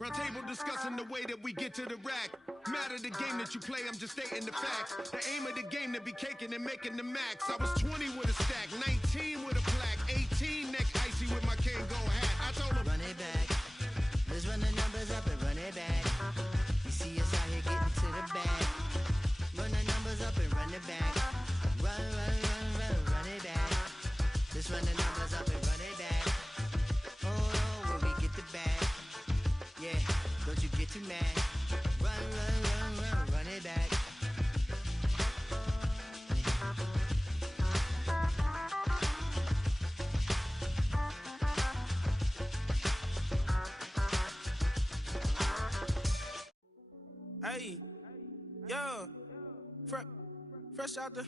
Round table discussing the way that we get to the rack. Matter the game that you play, I'm just stating the facts. The aim of the game to be caking and making the max. I was 20 with a stack, 19 with a plaque, 18 neck icy with my Kango hat. I told him, run it back. Let's run the numbers up and run it back. You see us out here getting to the bag. Run the numbers up and run it back. Run it back. Let's run the numbers up and run it back. Oh, when we get the bag. Yeah, don't you get too mad. Run it back. Hey, yo, fresh out the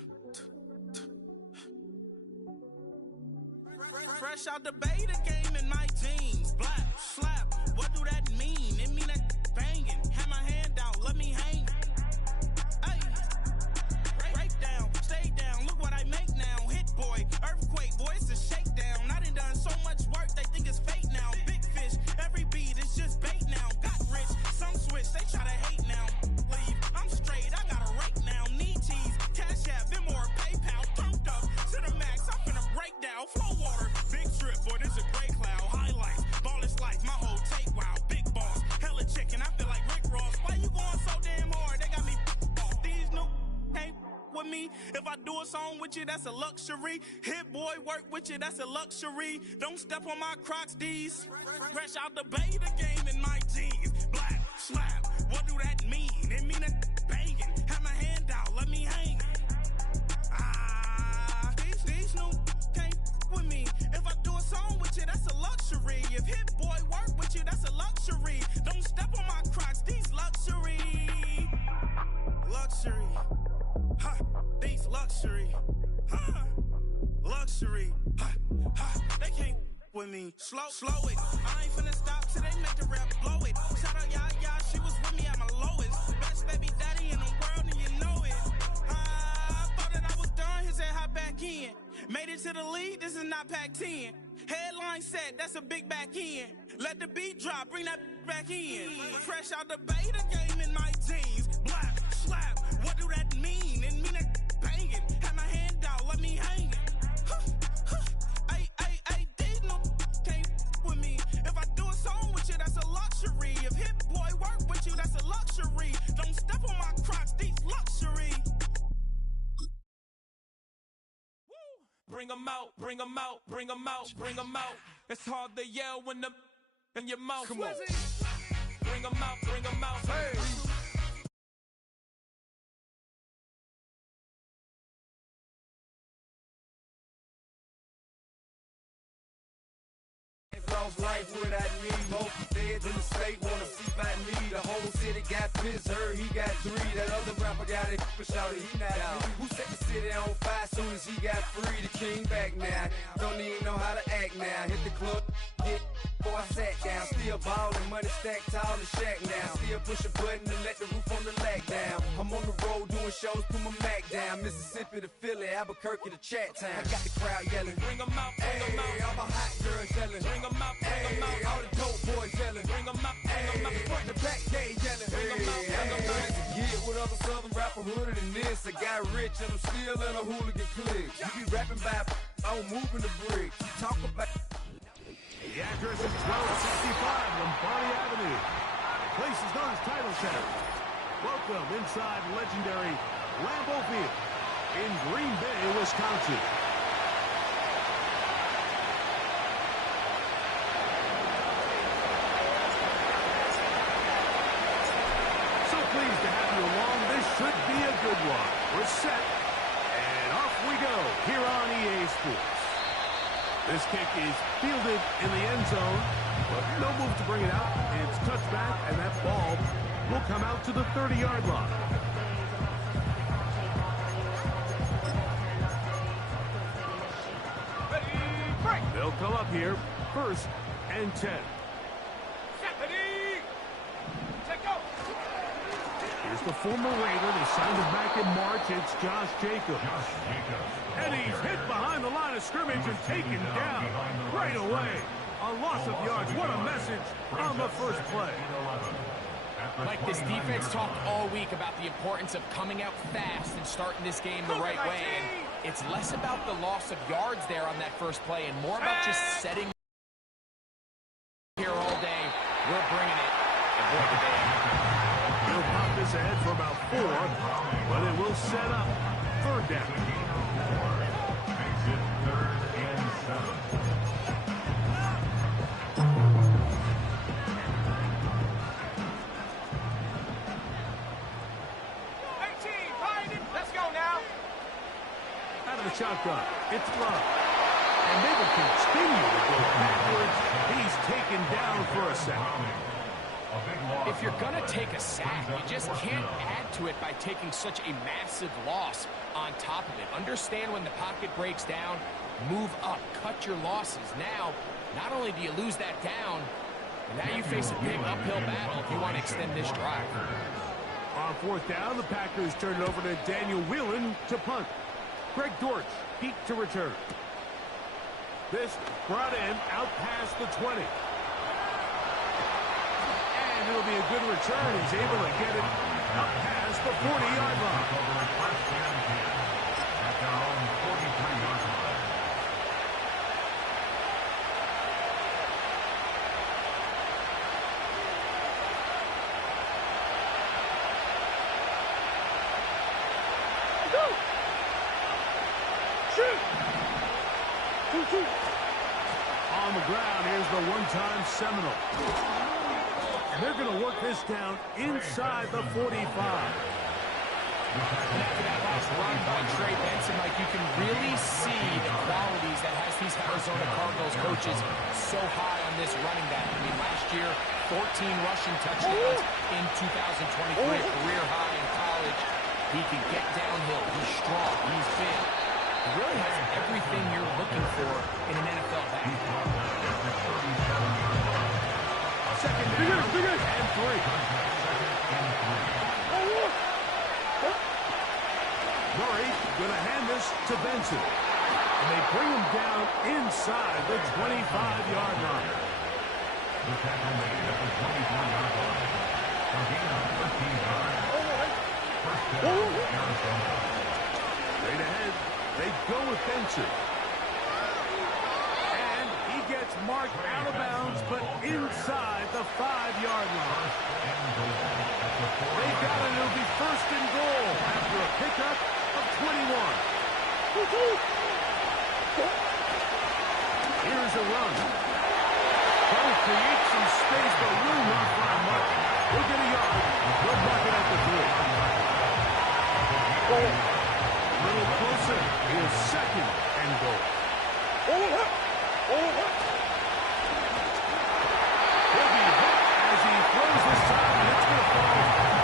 beta game in my jeans. Black, slap, what do that mean? It mean that banging. Have my hand out, let me hang. Hey, break down, stay down, look what I make now. Hit boy, earthquake, boy, it's a shakedown. I done so much work, they think it's fake now. Big fish, every beat is just bait now. Got rich, some switch, they try to hate now. Leave, I'm straight, I got a rake now. Need cheese, cash app, Venmo, PayPal. Turned up to the max, I'm finna break down. Flow water, big trip, boy, this a gray cloud. Highlights, ball is life, my whole take, wow. Big boss, hella chicken, I feel like Rick Ross. Why you going so damn hard? They got me off. These new ain't with me. If I do a song with you, that's a luxury. Hit boy, work with you, that's a luxury. Don't step on my Crocs, D's. Fresh out the beta game in my jeans. Black, slap, what do that mean? It mean that banging. Have my hand out, let me hang. These new can't with me. If I do a song with you, that's a luxury. If hit boy work with you, that's a luxury. Don't step on my Crocs, these luxury. Luxury. Ha, these luxury. Ha, luxury. Ha, ha, they can't with me. Slow it. I ain't finna stop till they make the rap blow it. Shout out, yeah, she was with me at my lowest. Best baby daddy in the world, and you know it. I thought that I was done, his head hot back in. Made it to the league, this is not Pac-10. Headline set, that's a big back end. Let the beat drop, bring that back in. Fresh out the beta game in my jeans. Black, slap, what do that mean? It mean that banging. Have my hand out, let me hang it. These no can't with me. If I do a song with you, that's a luxury. If hit boy work with you, that's a luxury. Don't step on my Crocs, these luxury. Bring 'em out, bring 'em out, bring 'em out, bring 'em out. It's hard to yell when the in your mouth. Come on. Bring 'em out, bring 'em out. Hey. Lost life without me. Most feds in the state wanna see by me. The whole city got pissed, heard he got 3. That other rapper got it, but shouted he not out. Who set the city on fire soon as he got free? The king back now, don't even know how to act now. Hit the club, hit, before I sat down. Still ballin', money stacked tall in shack now. Still push a button to let the roof on the lag down. I'm on the road doing shows, put my Mac down. Mississippi to Philly, Albuquerque to Chat Town. I got the crowd yelling, bring 'em out, bring 'em out. All my hot girls yelling, bring 'em out, bring 'em out. All the dope boys yelling, bring 'em out, bring 'em out. Front the back, they yelling, bring 'em out, bring 'em out. Get with other southern rapper hooded than this. I got rich and I'm still in a hooligan clique. You be rapping by, I'm moving the bricks. Talk about. The address is 1265 Lombardi Avenue. The place is known as Title Center. Welcome inside legendary Lambeau Field in Green Bay, Wisconsin. So pleased to have you along. This should be a good one. We're set, and off we go here on EA Sports. This kick is fielded in the end zone, but no move to bring it out. It's touched back, and that ball will come out to the 30-yard line. They'll come up here, 1st and 10. Here's the former Raider. They signed him back in March. It's Josh Jacobs. And he's hit behind the line of scrimmage and taken down right away. A loss of yards. What a message on the first play. Like this defense talked all week about the importance of coming out fast and starting this game the right way. And it's less about the loss of yards there on that first play and more about just setting here all day. We're bringing it. And boy, did they ever. He'll pop this ahead for about 4, but it will set up third down. Shotgun. It's Love. And they will continue to go backwards. He's taken down for a sack. If you're going to take a sack, you just can't add to it by taking such a massive loss on top of it. Understand when the pocket breaks down, move up, cut your losses. Now, not only do you lose that down, but now you face a big uphill battle if you want to extend this drive. On fourth down, the Packers turn it over to Daniel Whelan to punt. Greg Dortch, deep to return. This brought in out past the 20. And it'll be a good return. He's able to get it up past the 40-yard line. At their own 43-yard line. On the ground, here's the one-time Seminole. And they're going to work this down inside the 45. And after that last run by Trey Benson, Mike, you can really see the qualities that has these Arizona Cardinals coaches so high on this running back. I mean, last year, 14 rushing touchdowns in 2023, career high in college. He can get downhill. He's strong. He's big. He really has everything you're looking for in an NFL back. Second down and 3. Murray going to hand this to Benson. And they bring him down inside the 25-yard line. The tackle made at the 24-yard line. A gain of 13 yards. First down, Arizona. Straight ahead. They go with Benson. And he gets marked out of bounds, but inside the 5-yard line. They got it. It'll be first and goal after a pickup of 21. Here's a run. Trying to create some space, but will not find much. We'll get a yard. We'll mark it at the 3. A little closer. Here's second and goal. He'll be hit as he throws this time, and it's going to fall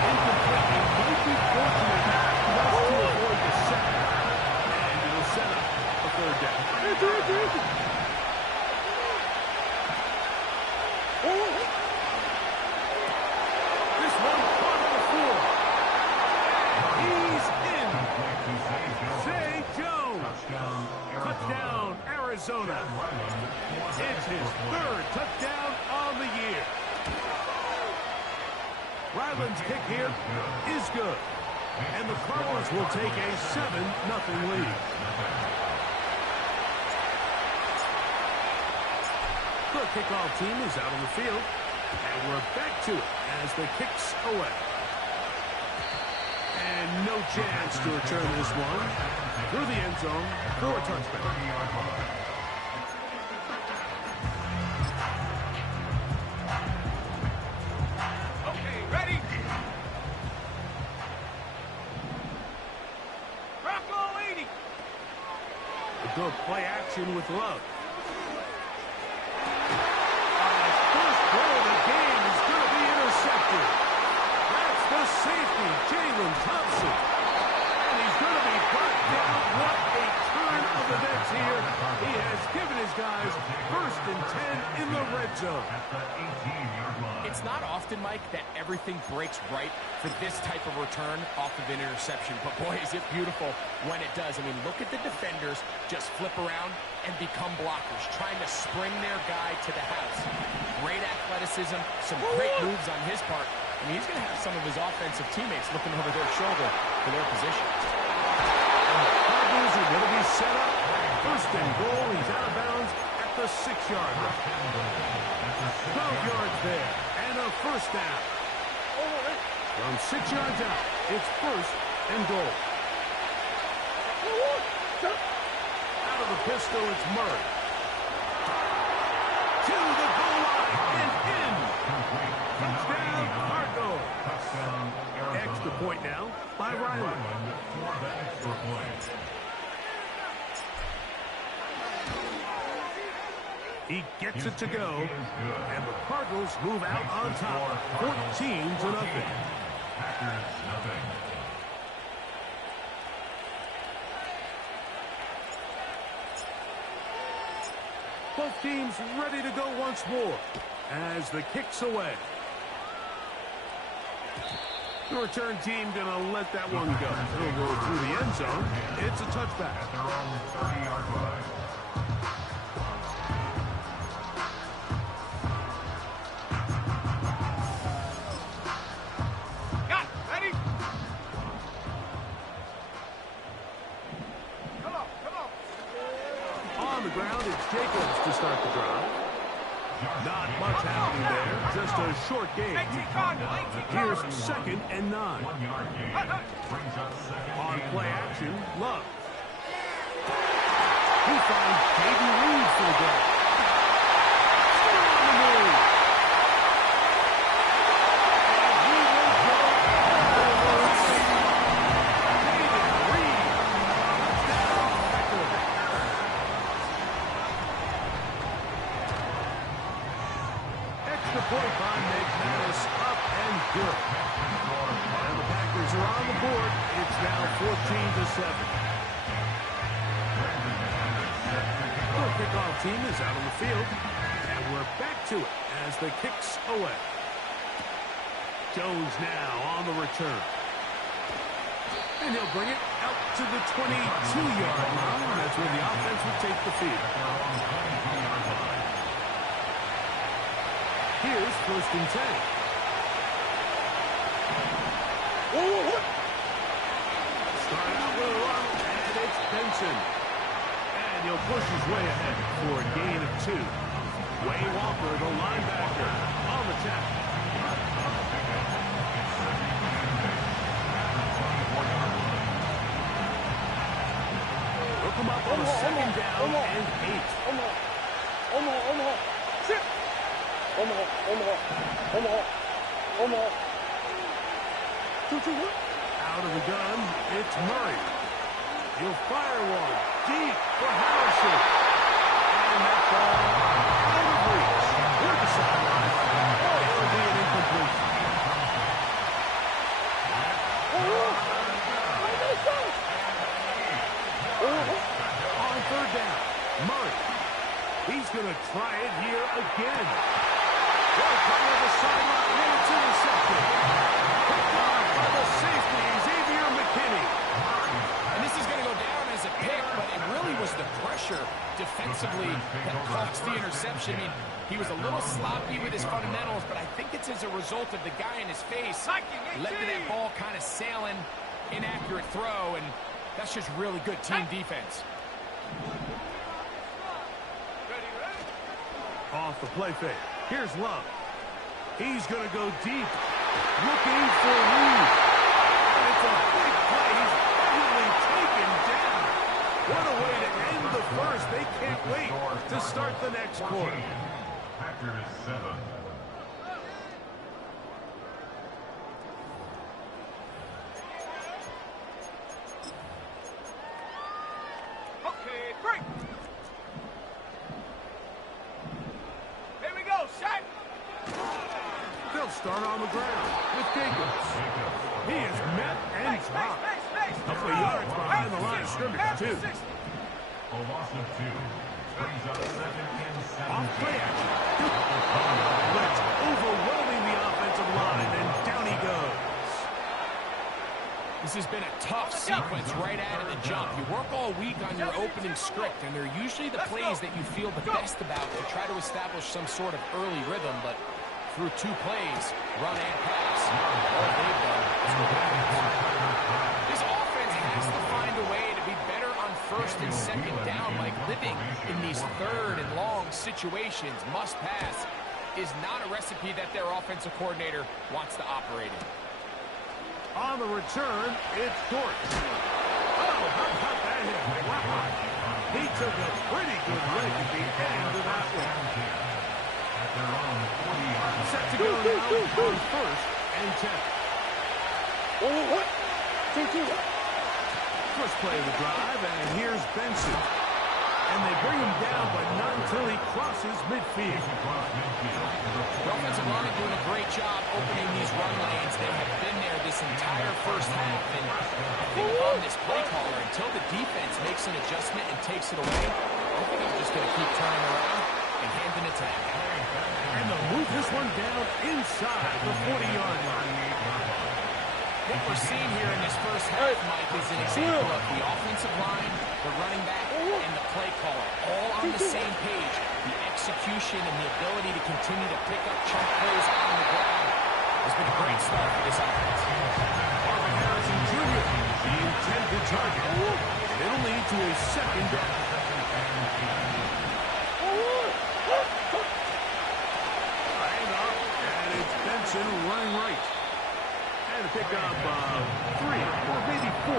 incomplete. He might be fortunate enough to avoid the sack. And it'll set up a third down. This one caught on the floor. He's in. Zay Jones. Touchdown, Arizona. It's his third touchdown on the year. Ryland's kick here is good. And the Cardinals will take a 7-0 lead. The kickoff team is out on the field. And we're back to it as the kick's away. And no chance to return this one through the end zone for a touchdown. Okay, ready? Rocco 80. A good play action with Love. First throw of the game is going to be intercepted. That's the safety, Jalen Thompson. And he's going to be brought down. What a turn of events here. He has given his guys 1st and 10 in the red zone. It's It's not often, Mike, that everything breaks right for this type of return off of an interception. But, boy, is it beautiful when it does. I mean, look at the defenders just flip around and become blockers, trying to spring their guy to the house. Great athleticism, some great moves on his part. I mean, he's going to have some of his offensive teammates looking over their shoulder for their position. And the Cardinals are going to be set up. First and goal. He's out of bounds at the 6-yard line. 12 yards there. And a first down. From 6 yards out, it's first and goal. Out of the pistol, it's Murray. To the goal line and in. Touchdown, Cardinals. Extra point now by Riley. He gets it to go, and the Cardinals move out on top, 14-0. Both teams ready to go once more as the kick's away. The return team going to let that one go. It'll go through the end zone. It's a touchback. At their own 30-yard line. On the ground, it's Jacobs to start the drive. Not much happening there, just a short gain. Here's 2nd and 9. On play action, Love. He finds J.D. Reed for the goal. Still on the move. And he will go over the season. J.D. Reed. Touchdown, Packers. Extra point by McManus, up and good. And the Packers are on the board. It's now 14-7. The kickoff team is out on the field, and we're back to it as the kick's away. Jones now on the return. And he'll bring it out to the 22-yard line. That's where the offense will take the field. Here's 1st and 10. Start out with a run, and it's Benson. And he'll push his way ahead for a gain of 2. Way Walker, the linebacker, on the tackle. Hook him up on a 2nd down and 8. Out of the gun, it's Murray. He'll fire one deep for Harrison. And that ball out of reach. Here's the sideline. It'll be an incompletion. On 3rd down, Murray. He's going to try it here again. They'll come to the sideline, and it's intercepted. Picked off by the safety, Xavier McKinney. And this is going to go down as a pick, but it really was the pressure defensively that caused the interception. I mean, he was a little sloppy with his fundamentals, but I think it's as a result of the guy in his face led to that ball kind of sailing, inaccurate throw, and that's just really good team defense. Off the play fake. Here's Love. He's going to go deep, looking for Reed. And it's a big play. He's finally taken down. What a way to end the first. They can't wait to start the next quarter. Packers 7. Okay, break. Here we go, shot. They'll start on the ground with Jacobs. He is met and dropped. A couple of yards behind the line of scrimmage, too. A loss of 2. Brings up 2nd and 7. Off play action. Blitz overwhelming the This has been a tough sequence right out of the jump. You work all week on your opening script, and they're usually the plays that you feel the best about to try to establish some sort of early rhythm, but through 2 plays, run and pass, all they've done is go backwards. This offense has to find a way to be better on first and second down, like living in these third and long situations. Must pass is not a recipe that their offensive coordinator wants to operate in. On the return, it's Dort. Oh, how about that hit? Wow. He took a pretty good leg at the end of that one. Set to go now on first and 10. First play of the drive, and here's Benson. And they bring him down, but not until he crosses midfield. The offensive line doing a great job opening these run lanes. They have been there this entire first half, and I think on this play caller, until the defense makes an adjustment and takes it away, I think he's just going to keep turning around and handing it to him. And they'll move this one down inside the 40-yard line. What we're seeing here in this first half, Mike, is an example of the offensive line, the running back, and the play caller all on the same page. The execution and the ability to continue to pick up chunk plays on the ground has been a great start for this offense. Marvin Harrison Jr., the intended target. And it'll lead to a second down. Hand off, and it's Benson running right. And to pick up 3 or maybe 4.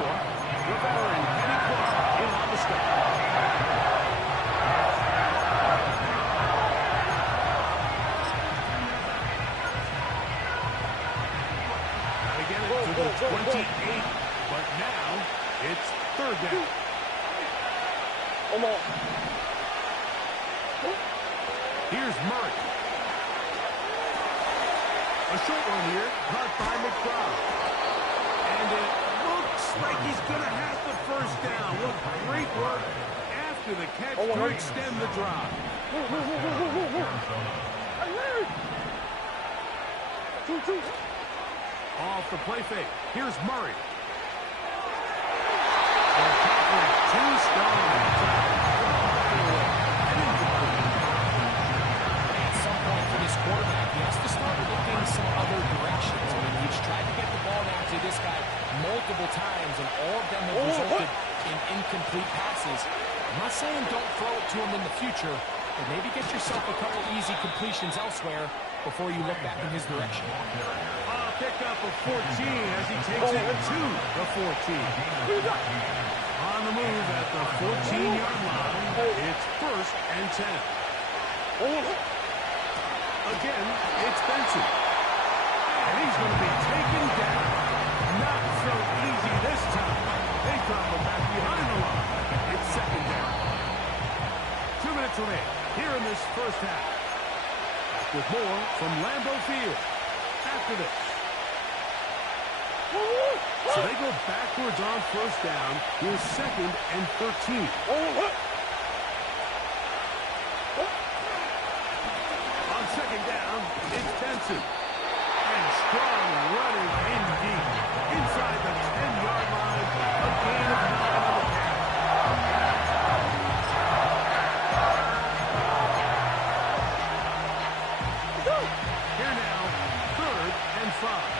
The veteran Kenny Clark in on the stop. Again, it's to the 28, but now it's third down. Here's Murray. A short one here, caught by McBride. And it looks like he's going to have the first down. What great work after the catch to extend the drive. Off the play fake. Here's Murray. Too strong. At some point for this quarterback, he has to start looking some other directions. I mean, he's tried to get the ball down to this guy multiple times, and all of them have resulted in incomplete passes. I'm not saying don't throw it to him in the future, but maybe get yourself a couple easy completions elsewhere before you look back in his direction. Pick up of 14 as he takes it to the 14. On the move at the 14-yard line, it's first and 10. Again, it's Benson. And he's going to be taken down. Not so easy this time. They drop him back behind the line. It's second down. 2 minutes remaining here in this first half. Back with more from Lambeau Field after this. So they go backwards on first down. Here's second and 13. On second down, it's Benson. And strong running in deep. Inside the 10-yard line. A gain of 9 on the pass. Here now, third and 5.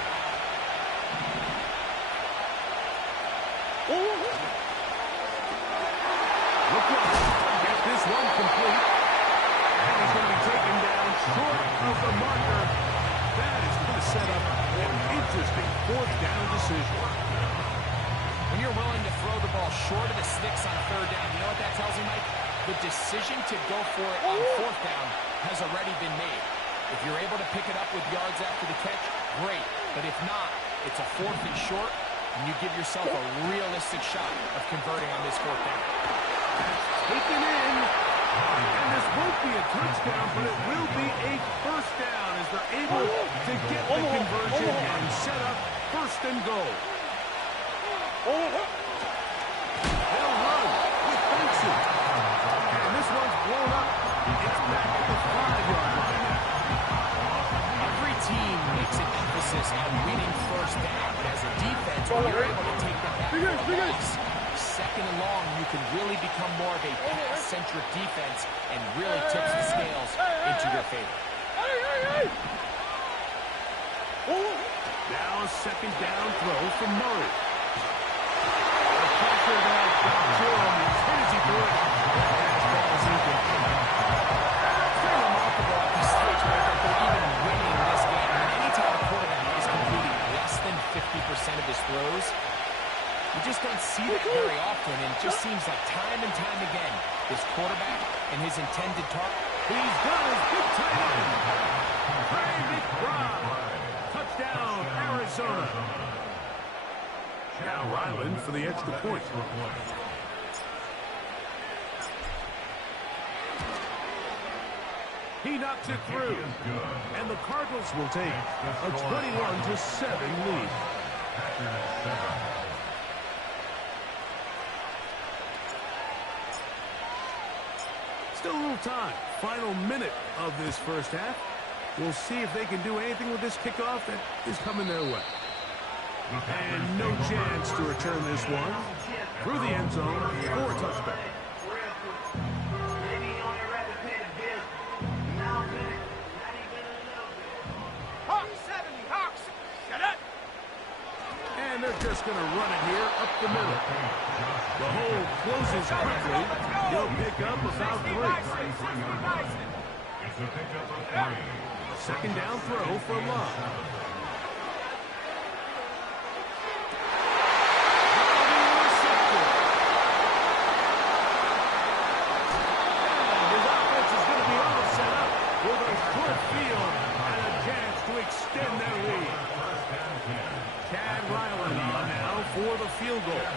Look out. Get this one complete. And he's going to be taken down short of the marker. That is going to set up an interesting fourth down decision. When you're willing to throw the ball short of the sticks on third down, you know what that tells me, Mike? The decision to go for it on fourth down has already been made. If you're able to pick it up with yards after the catch, great. But if not, it's a fourth and short, and you give yourself a realistic shot of converting on this fourth down. Taken in. And this won't be a touchdown, but it will be a first down as they're able to get the conversion and set up first and goal. They'll run with Benson. And this one's blown up. It's back at the 5-yard line. Every team makes an emphasis emphasis on winning first down. But as a defense, when you're able to take them back for a loss, second and long, you can really become more of a pass-centric defense and really tips the scales into your favor. Now a second down throw from Murray. The pressure that got Joe as hard as he threw it. That's incomplete. It's very remarkable at this stage where they're even winning this game. And anytime a quarterback is completing less than 50% of his throws, you just don't see that very often, and it just seems like time and time again, this quarterback and his intended target. He's got his big tight end. Trey McBride. Touchdown, Arizona. Now Ryland for the extra point. He knocks it through. And the Cardinals will take a 21-7 lead. Still a little time. Final minute of this first half. We'll see if they can do anything with this kickoff that is coming their way. And no chance to return this one through the end zone for a touchback. And they're just going to run it here up the middle. The hole closes quickly. He'll pick up about 3. It's a pickup of 3. Second down throw for Love. His offense is going to be all set up with a good field and a chance to extend their lead. Chad Ryland on now for the field goal.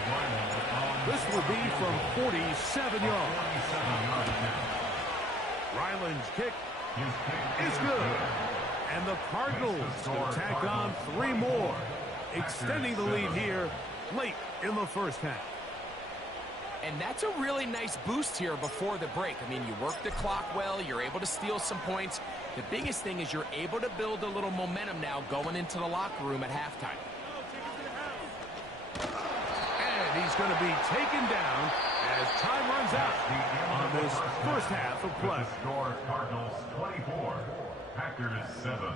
This will be from 47 yards. Ryland's kick is good. And the Cardinals will tack on 3 more, extending the lead here late in the first half. And that's a really nice boost here before the break. I mean, you work the clock well, you're able to steal some points. The biggest thing is you're able to build a little momentum now going into the locker room at halftime. And he's going to be taken down as time runs out on this first half of play. Score Cardinals 24, Packers 7.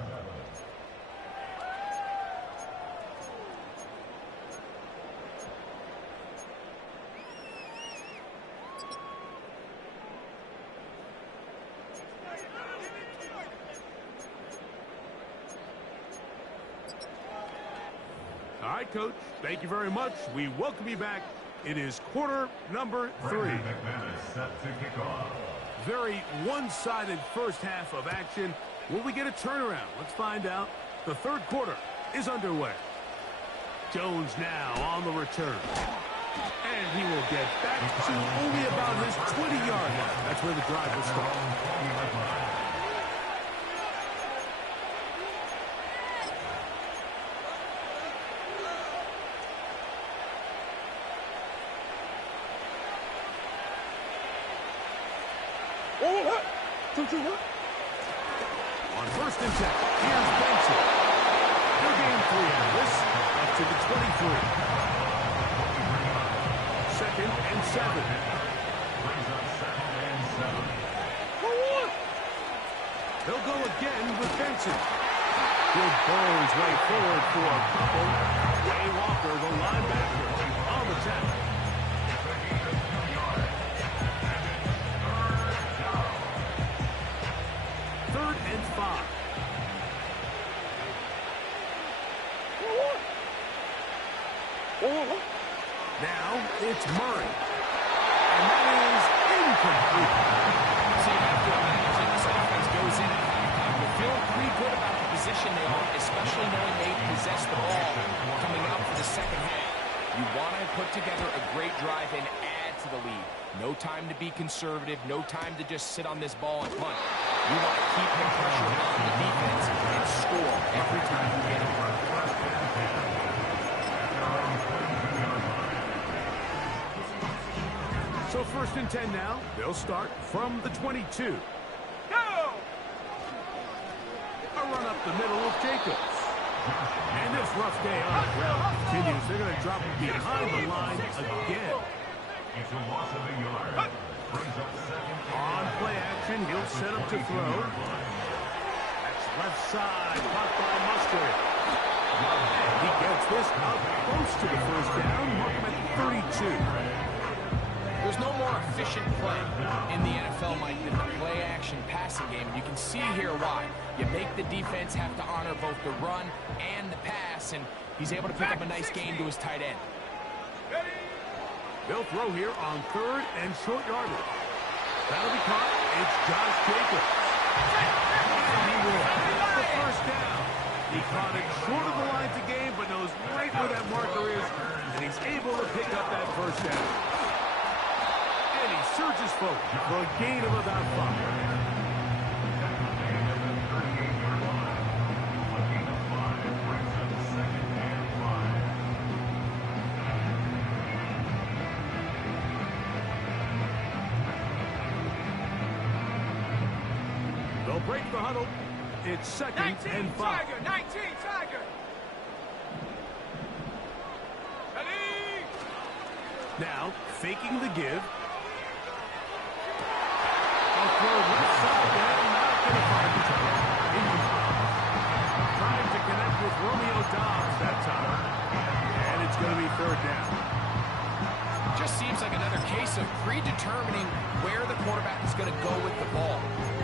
All right, Coach, thank you very much. We welcome you back. It is quarter number 3. McManus set to kick off. Very one-sided first half of action. Will we get a turnaround? Let's find out. The third quarter is underway. Jones now on the return. And he will get back to only about his 20-yard line. That's where the drive will start. On first and 10, here's Benson. They'll gain 3 on this, up to the 23. Second and 7. They'll go again with Benson. He'll burn his way forward for a couple. Way Walker, the linebacker, on the tackle. Third and 5. Now it's Murray. And that is incomplete. So you have to imagine this offense goes in at halftime. They're feeling pretty good about the position they are, especially knowing they possess the ball coming out for the second half. You want to put together a great drive and add to the lead. No time to be conservative. No time to just sit on this ball and punt. You want to keep the pressure on the defense and score every time you get it. So first and 10 now. They'll start from the 22. Go! A run up the middle of Jacobs. And this rough day on the ground continues. They're going to drop it behind the line again. It's a loss of a yard. Brings up second. On play action, he'll set up to throw. That's left side, caught by Mustard. And he gets this up close to the first down, mark him at 32. There's no more efficient play in the NFL, Mike, than the play-action passing game. You can see here why. You make the defense have to honor both the run and the pass, and he's able to pick up a nice gain to his tight end. They'll throw here on third and short yardage. That'll be caught. It's Josh Jacobs. And he will have the first down. He caught it short of the line to gain, but knows right where that marker is, and he's able to pick up that first down. And he surges forward for a gain of about 5. They'll break the huddle. It's second and 5. Tiger, 19, Tiger. Now, faking the give. I'll throw left side and not going to find the target. Trying to connect with Romeo Dobbs that time. And it's going to be third down. Just seems like another case of predetermining where the quarterback is going to go with the ball.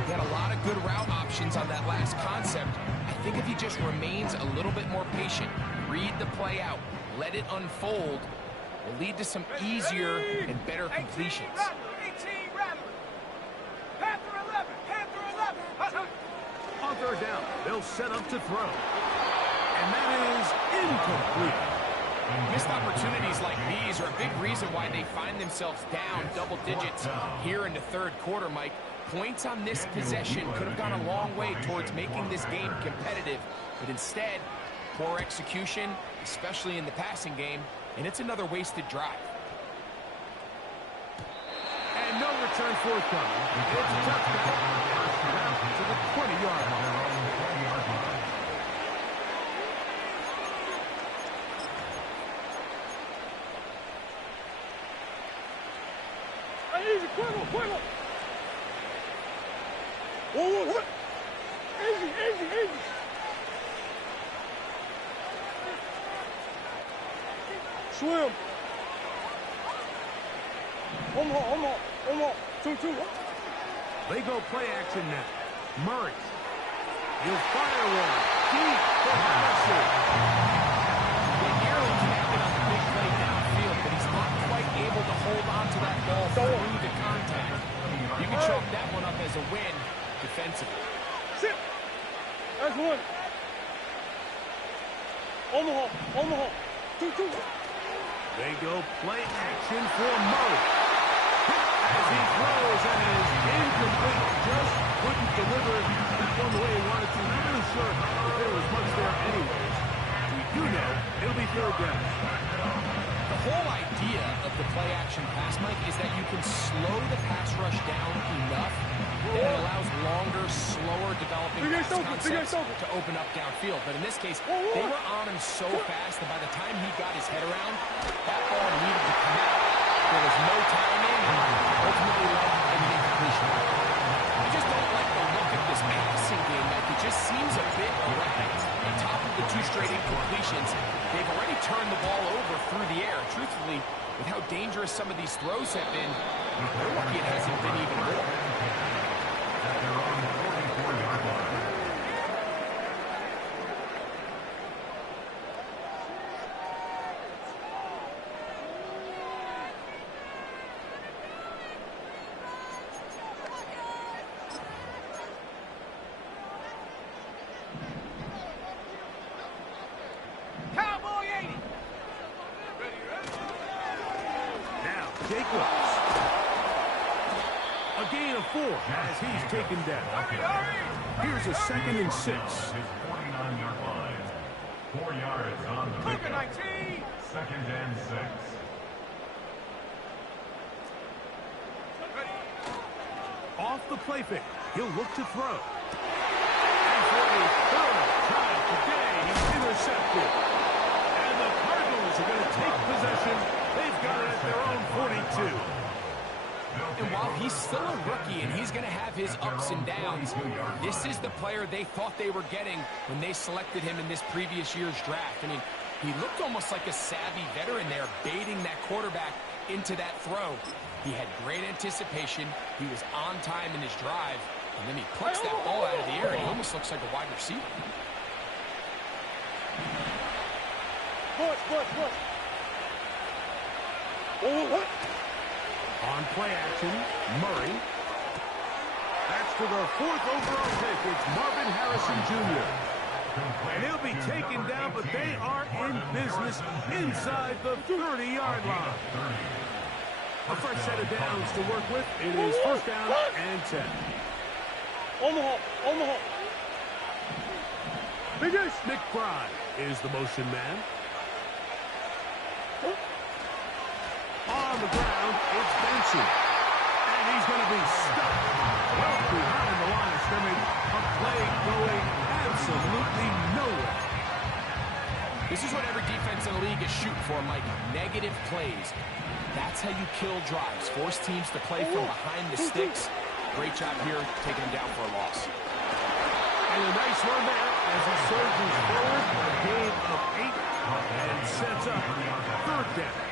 He had a lot of good route options on that last concept. I think if he just remains a little bit more patient, read the play out, let it unfold, will lead to some easier and better completions. 18 Rattler. Panther 11, Panther 11. On third down, they'll set up to throw. And that is incomplete. Missed opportunities like these are a big reason why they find themselves down double digits here in the third quarter, Mike. Points on this possession could have gone a long way towards making this game competitive, but instead, poor execution, especially in the passing game, and it's another wasted drive. And no return forthcoming. It's a touchdown. Out to the 20-yard line. Easy, quibble, quibble. Whoa, what? Easy, easy, easy. Swim. Omaha. 2-2. They go play action now. Murray. He'll fire one. Deep for Harrison. He nearly connected on the big play downfield, but he's not quite able to hold on to that ball through the contact. You can chalk that one up as a win defensively. Sit. That's one. Omaha. 2-2. They go play action for Murray. As he throws, and it is incomplete. Just couldn't deliver that one the way he wanted to. Not really sure if there was much there anyways. We do know it'll be third down. The whole idea of the play-action pass, Mike, is that you can slow the pass rush down enough that it allows longer, slower developing pass concepts to open up downfield. But in this case, they were on him so fast that by the time he got his head around, that ball needed to come out. There was no timing, and ultimately led to an incompletion. I just don't like the look of this passing game, Mike. It just seems a bit erratic. On top of the 2 straight incompletions, they've already turned the ball over through the air. Truthfully, with how dangerous some of these throws have been, they're lucky it hasn't been even more. They're on the 44-yard line. Cowboy 80. Now, Jacobs. A gain of 4 as he's taken down. Here's a 2nd and 6. His 49-yard line. 4 yards on the Cougar pickup. 19. 2nd and 6. Off the play fake. He'll look to throw. And for a third time today, he's he's still a rookie, and he's going to have his ups and downs. This is the player they thought they were getting when they selected him in this previous year's draft. I mean, he looked almost like a savvy veteran there, baiting that quarterback into that throw. He had great anticipation. He was on time in his drive, and then he plucks that ball out of the air, and he almost looks like a wide receiver. On play action, Murray. That's to the 4th overall pick. It's Marvin Harrison Jr. And he'll be taken down, but they are in business inside the 30-yard line. A fresh set of downs to work with. It is 1st down and 10. Omaha. McBride is the motion man. On the ground, it's Benson. And he's going to be stuck well behind the line of scrimmage. A play going absolutely nowhere. This is what every defense in the league is shooting for, Mike. Negative plays. That's how you kill drives. Force teams to play from behind the sticks. Great job here, taking him down for a loss. And a nice run there as he surges forward. A gain of 8 and sets up 3rd down.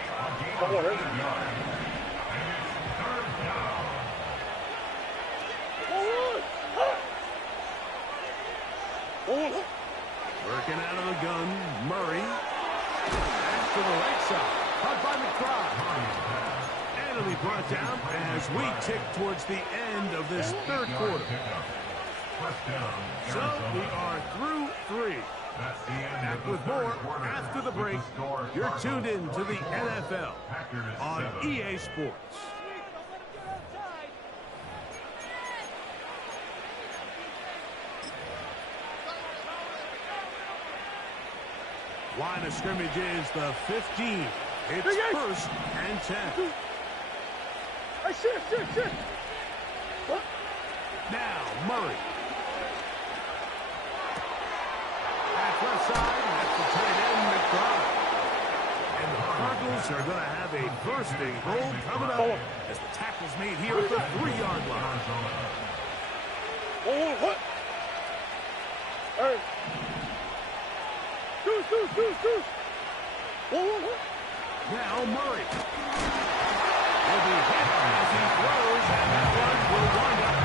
Working out of the gun, Murray. Back to the right side. Caught by McBride. And it'll be brought down as we tick towards the end of this 3rd quarter. So we are through 3. Back with more after the break. You're tuned in to the NFL on EA Sports. Line of scrimmage is the 15. It's 1st and 10. Now Murray. Left side, that's the tight end, McBride. And the Cardinals are going to have a bursting goal coming up as the tackle's made here at the 3-yard line. Now Murray. Will be hit as he throws, and that one will wind up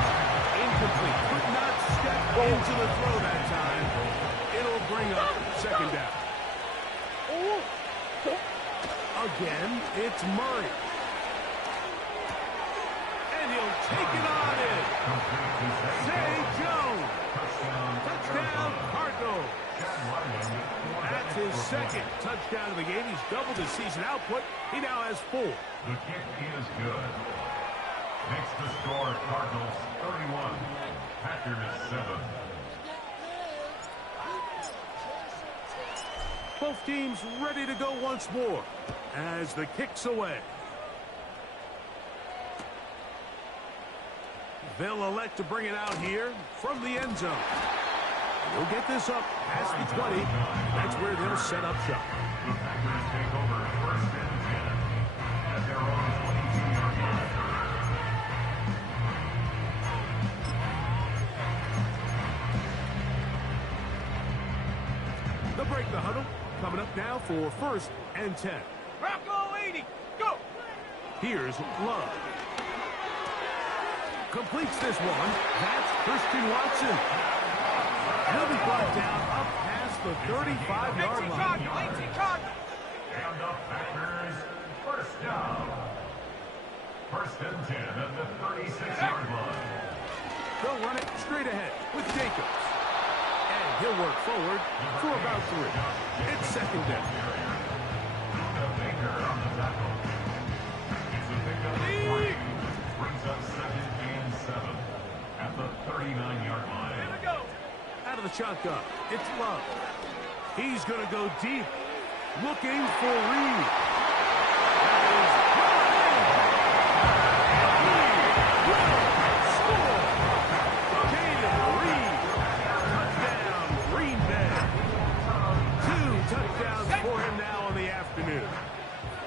incomplete. Could not step into the throw that time. It'll bring up 2nd down. Again, it's Murray. And he'll take it on in. Zay Jones. Touchdown, Cardinals. That's his 2nd touchdown of the game. He's doubled his season output. He now has 4. The kick is good. Next to score, Cardinals 31, Packers 7. Both teams ready to go once more as the kick's away. They'll elect to bring it out here from the end zone. They'll get this up past the 20. That's where they'll set up shop. The Packers take over 1st and 10 at their own 22-yard line. They'll break the huddle. Coming up now for 1st and 10. Rocco 80, go! Here's Love. Completes this one. That's Christian Watson. He'll be brought down up past the 35-yard line. And the Packers 1st down. 1st and 10 at the 36-yard line. They'll run it straight ahead with Jacobs. And he'll work forward for about 3. It's 2nd down. Baker on the tackle. It's a pickup of 3. Brings up 2nd and 7 at the 39-yard line. Out of the shotgun, it's Love. He's going to go deep, looking for Reed.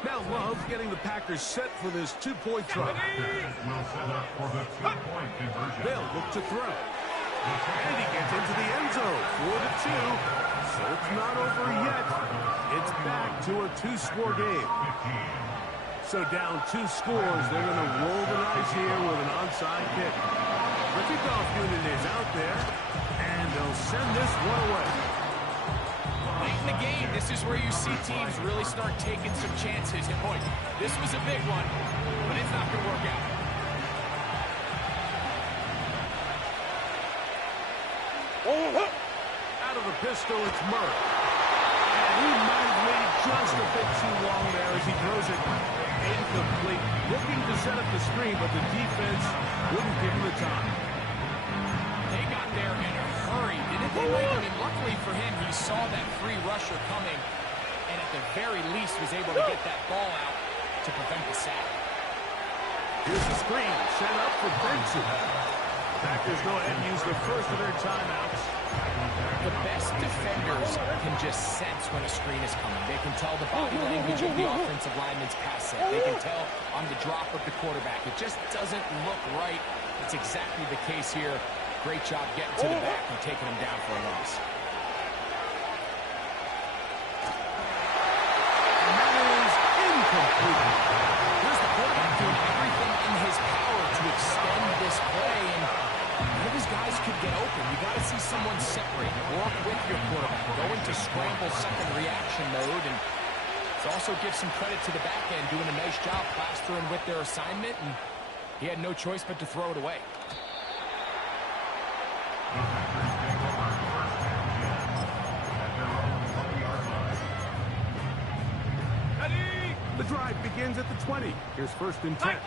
Now Love getting the Packers set for this two-point try. Will set up for the two-point conversion. They'll look to throw. And he gets into the end zone for the 2. So it's not over yet. It's back to a 2-score game. So down 2 scores, they're going to roll the dice here with an onside kick. The kickoff unit is out there, and they'll send this one away. Late in the game, this is where you see teams really start taking some chances. And boy, this was a big one, but it's not going to work out. Out of the pistol, it's Murray. And he might have waited just a bit too long there as he throws it incomplete. Looking to set up the screen, but the defense wouldn't give him the time. They got there in a hurry, didn't they, Mike? I mean, luckily for him, he saw that free rusher coming, and at the very least was able to get that ball out to prevent the sack. Here's the screen set up for Benson. Packers go ahead and use the first of their timeouts. The best defenders can just sense when a screen is coming. They can tell the body language of the offensive lineman's pass set. They can tell on the drop of the quarterback. It just doesn't look right. It's exactly the case here. Great job getting to the back and taking him down for a loss. And that is incomplete. Here's the quarterback doing everything in his power to extend this play, and none of his guys could get open. You got to see someone separate, work with your quarterback, go into scramble second reaction mode, and also give some credit to the back end, doing a nice job plastering with their assignment, and he had no choice but to throw it away. The drive begins at the 20. Here's 1st and 10.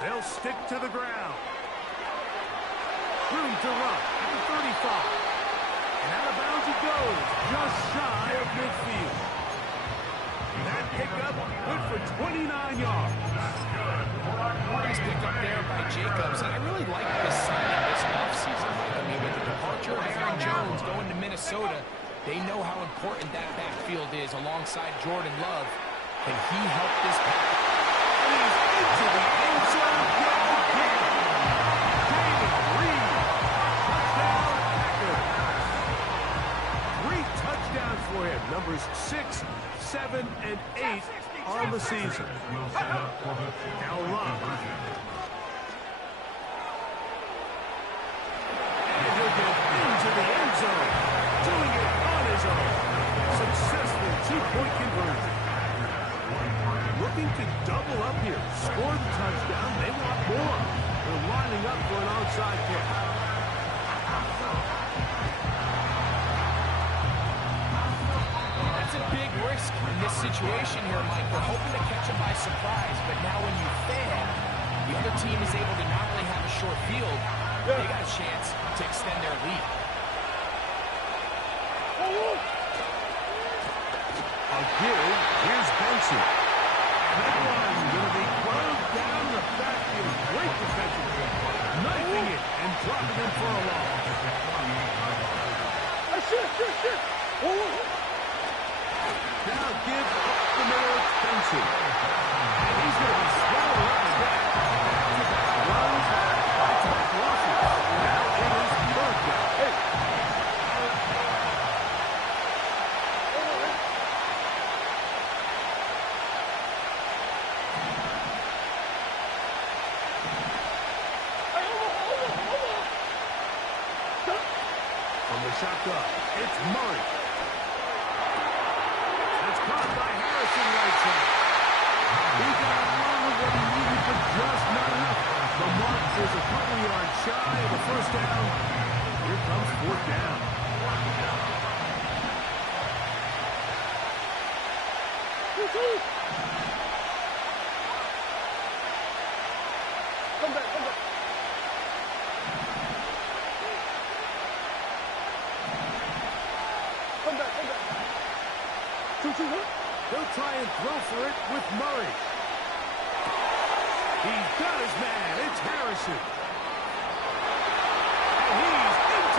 They'll stick to the ground. Room to run at the 35. And out of bounds it goes, just shy of midfield. That pickup good for 29 yards. Nice pickup there by Jacobs, and I really like this signing this offseason. I mean, with the departure of Aaron Jones going to Minnesota, they know how important that backfield is alongside Jordan Love. Can he help this pack? And he's into the end zone yet again. David Reed, touchdown Packers. 3 touchdowns for him. Numbers 6, 7, and 8 on the season. Now Love. And he'll get into the end zone. Doing it on his own. Successful 2-point conversion. Looking to double up here. Score the touchdown. They want more. They're lining up for an onside kick. That's a big risk in this situation here, Mike. They're hoping to catch him by surprise, but now when you fan, the other team is able to not only have a short field, they got a chance to extend their lead. Again, here's Benson. That one going to be closed down the backfield. Great defensive play. Knifing it and dropping him for a loss. Now give up the middle to Benson. And he's going to be swallowed up in that. Back-to-back runs, back-to-back losses. Now it is 3rd down. From the shotgun, it's Murray. That's caught by Harrison right side. He got along with what he needed, but just not enough. The mark is a couple yards shy of the 1st down. Here comes 4th down. Come back. He'll try and throw for it with Murray. He's got his man. It's Harrison. And he's into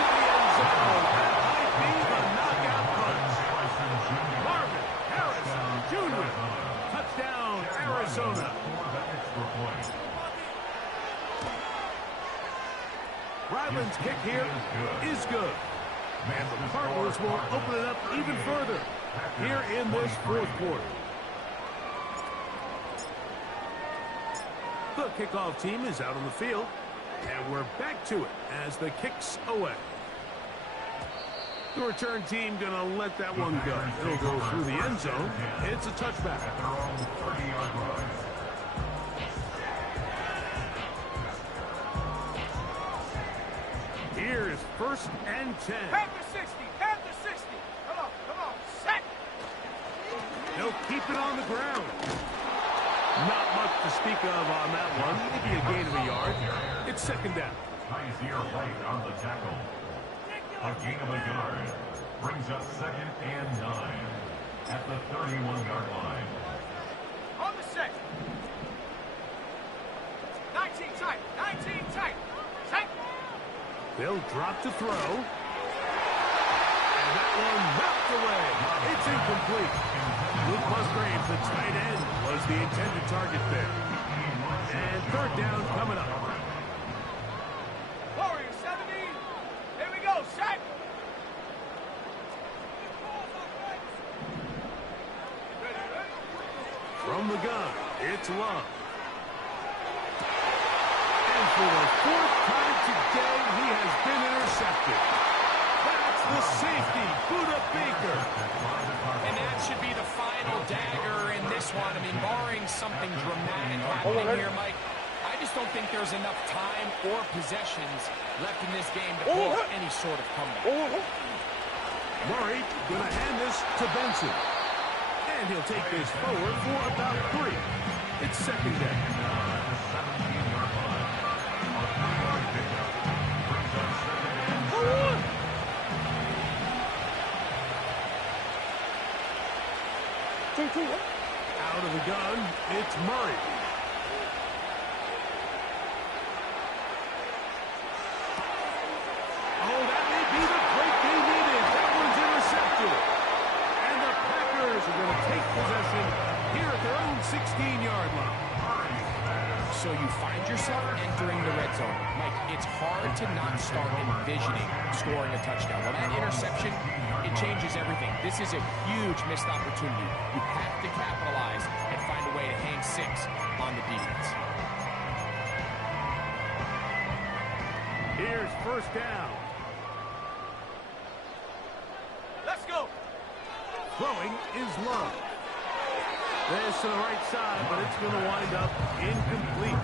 Ryland's kick here is good. And the Cardinals will open it up even further here in this fourth quarter. The kickoff team is out on the field, and we're back to it as the kick's away. The return team going to let that one go. It'll go through the end zone. It's a touchback. At their own 30-yard line. Here's 1st and 10. Have the 60. Have the 60. Come on. Set. They'll keep it on the ground. Not much to speak of on that one. Maybe a gain of a yard. It's 2nd down. Kaiser White on the tackle. A gain of a yard. Brings up 2nd and 9. At the 31-yard line. On the set. 19 tight. 19 tight. Set. They'll drop to throw. And that one knocked away. It's incomplete. Luke Musgrave, the tight end, was the intended target there. And 3rd down coming up. Warrior 70. Here we go. Set. From the gun, it's Love. And for the 4th time today, he has been intercepted. That's the safety, Buda Baker. And that should be the final dagger in this one. I mean, barring something dramatic happening here, Mike, I just don't think there's enough time or possessions left in this game to pull off any sort of comeback. Murray going to hand this to Benson. And he'll take this forward for about 3. It's 2nd down. Out of the gun, it's Murray. Oh, that may be the break they needed. That one's intercepted. And the Packers are going to take possession here at their own 16-yard line. So you find yourself entering the red zone. Mike, it's hard to not start envisioning scoring a touchdown. Well, that interception, it changes everything. This is a huge missed opportunity. You have to capitalize and find a way to hang 6 on the defense. Here's 1st down. Let's go. Throwing is Love. This to the right side, but it's going to wind up incomplete.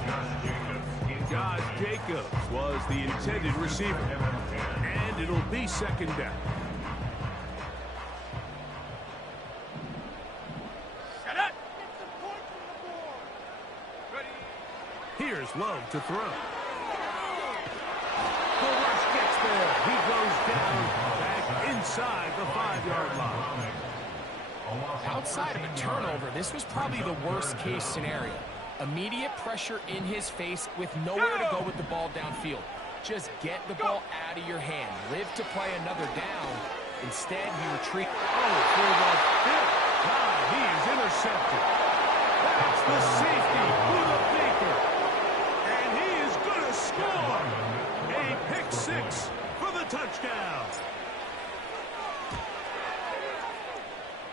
Josh Jacobs was the intended receiver. And it'll be 2nd down. Set up. Ready. Here's Love to throw. The rush gets there. He goes down back inside the 5-yard line. Outside of a turnover, this was probably the worst-case scenario. Immediate pressure in his face with nowhere to go with the ball downfield. Just get the ball out of your hand. Live to play another down. Instead, he retreats. Oh, for the 5th time, he is intercepted. That's the safety, Buda Baker. And he is going to score. A pick 6 for the touchdown.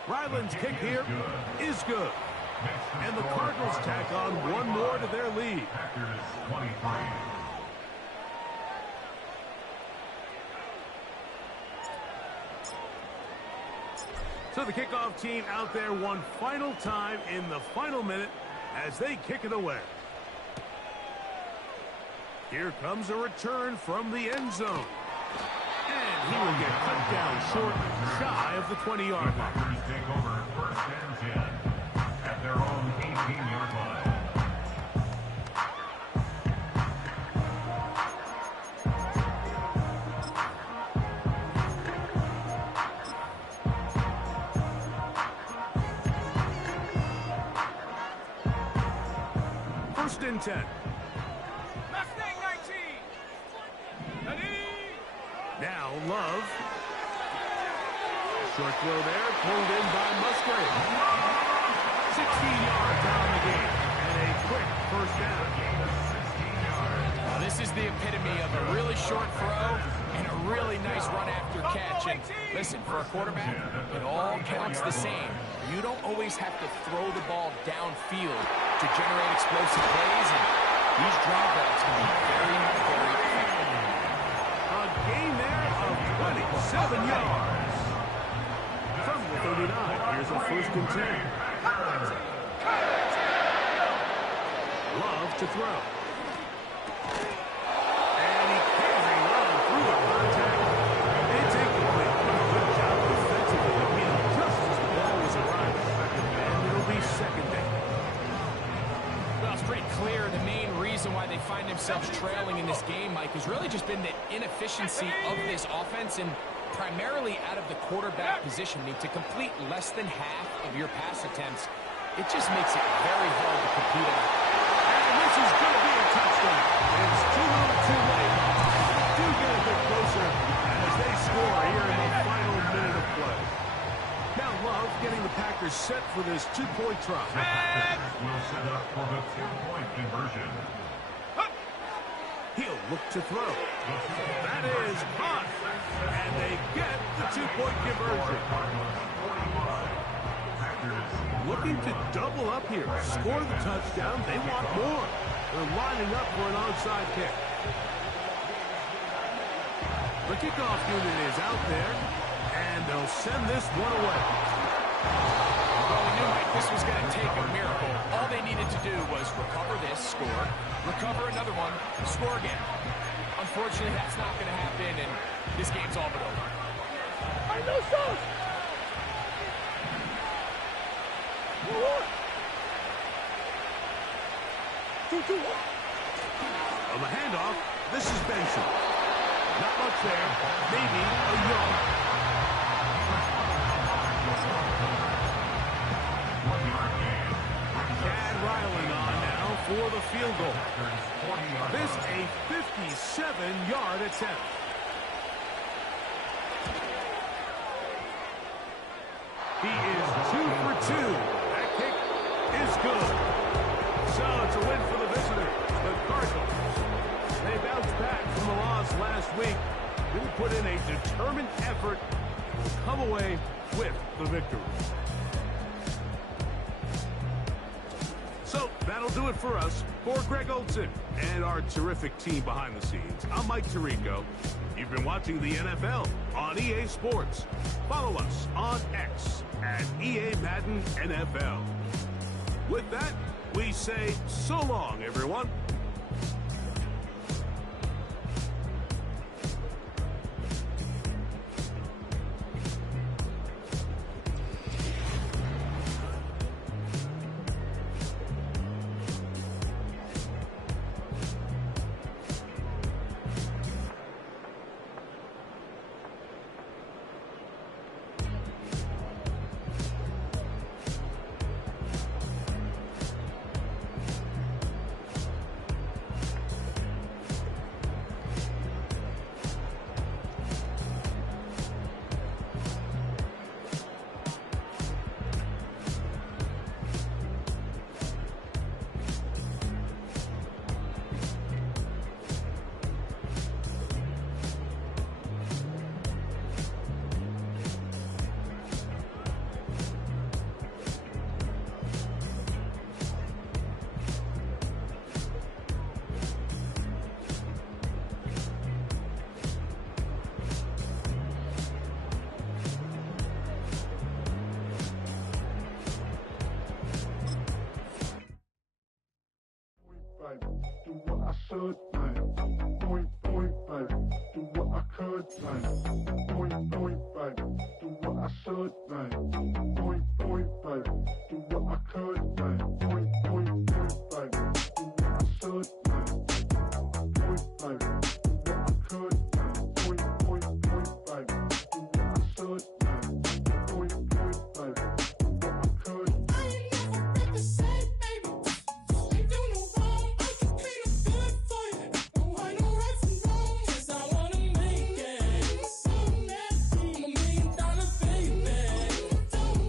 Ryland's kick here is good. And the Cardinals tack on 1 more to their lead. Packers 23. So the kickoff team out there one final time in the final minute as they kick it away. Here comes a return from the end zone. And he will get cut down short, shy of the 20-yard line. Packers take over 1st and 10 at their own 18-yard line. First and 10. Mustang 19. Ready. Now Love. Short throw there, pulled in by Musgrave. 16 yards down the game, and a quick 1st down. This is the the epitome of a really short throw and a really nice run after catch. And listen, for a quarterback, it all counts the same. You don't always have to throw the ball downfield to generate explosive plays, and these dropbacks can be very, very effective. A gain there of 27 yards. From the 39, here's a 1st and 10. Love to throw. And he carried on through a contact. It's incomplete. Good job defensively to beat him just as the ball was arriving. And it'll be 2nd down. Well, it's pretty clear the main reason why they find themselves trailing in this game, Mike, has really just been the inefficiency of this offense and primarily out of the quarterback position. I mean, to complete less than half of your pass attempts, it just makes it very hard to compete on. And this is going to be a touchdown. It's too little too late. Do get a bit closer as they score here in the final minute of play. Now Love getting the Packers set for this 2-point try. The Packers will set up for the 2-point conversion. He'll look to throw. That is on. And they get the 2-point conversion. Looking to double up here. Score the touchdown. They want more. They're lining up for an onside kick. The kickoff unit is out there, and they'll send this one away. Well, we knew this was going to take a miracle. All they needed to do was recover this, score, recover another one, score again. Unfortunately, that's not going to happen, and this game's all but over. I know so. On the handoff, this is Benson. Not much there, maybe a yard. Chad Ryland on now for the field goal. This a 57-yard attempt. He is 2 for 2. That kick is good. So it's a win for the visitors, the Cardinals. They bounced back from the loss last week. Didn't put in a determined effort and will come away with the victory. So that'll do it for us. For Greg Olson and our terrific team behind the scenes, I'm Mike Tirico. You've been watching the NFL on EA Sports. Follow us on X at EA Madden NFL. With that, we say so long, everyone. Do what I should, man. Point, baby. Do what I could, man. Point, baby. Do what I should, man. Point, baby. Do what I could, man. Point, baby. Do what I should, man. Point, baby. Do what I could, man. Point, baby. Do what I should, man. Point, baby. Do what I could. I ain't never been the same, baby. Ain't do no wrong. I can be a good fight. No, I know right from wrong. 'Cause I wanna make it. So nasty. I'm $1 million baby. Don't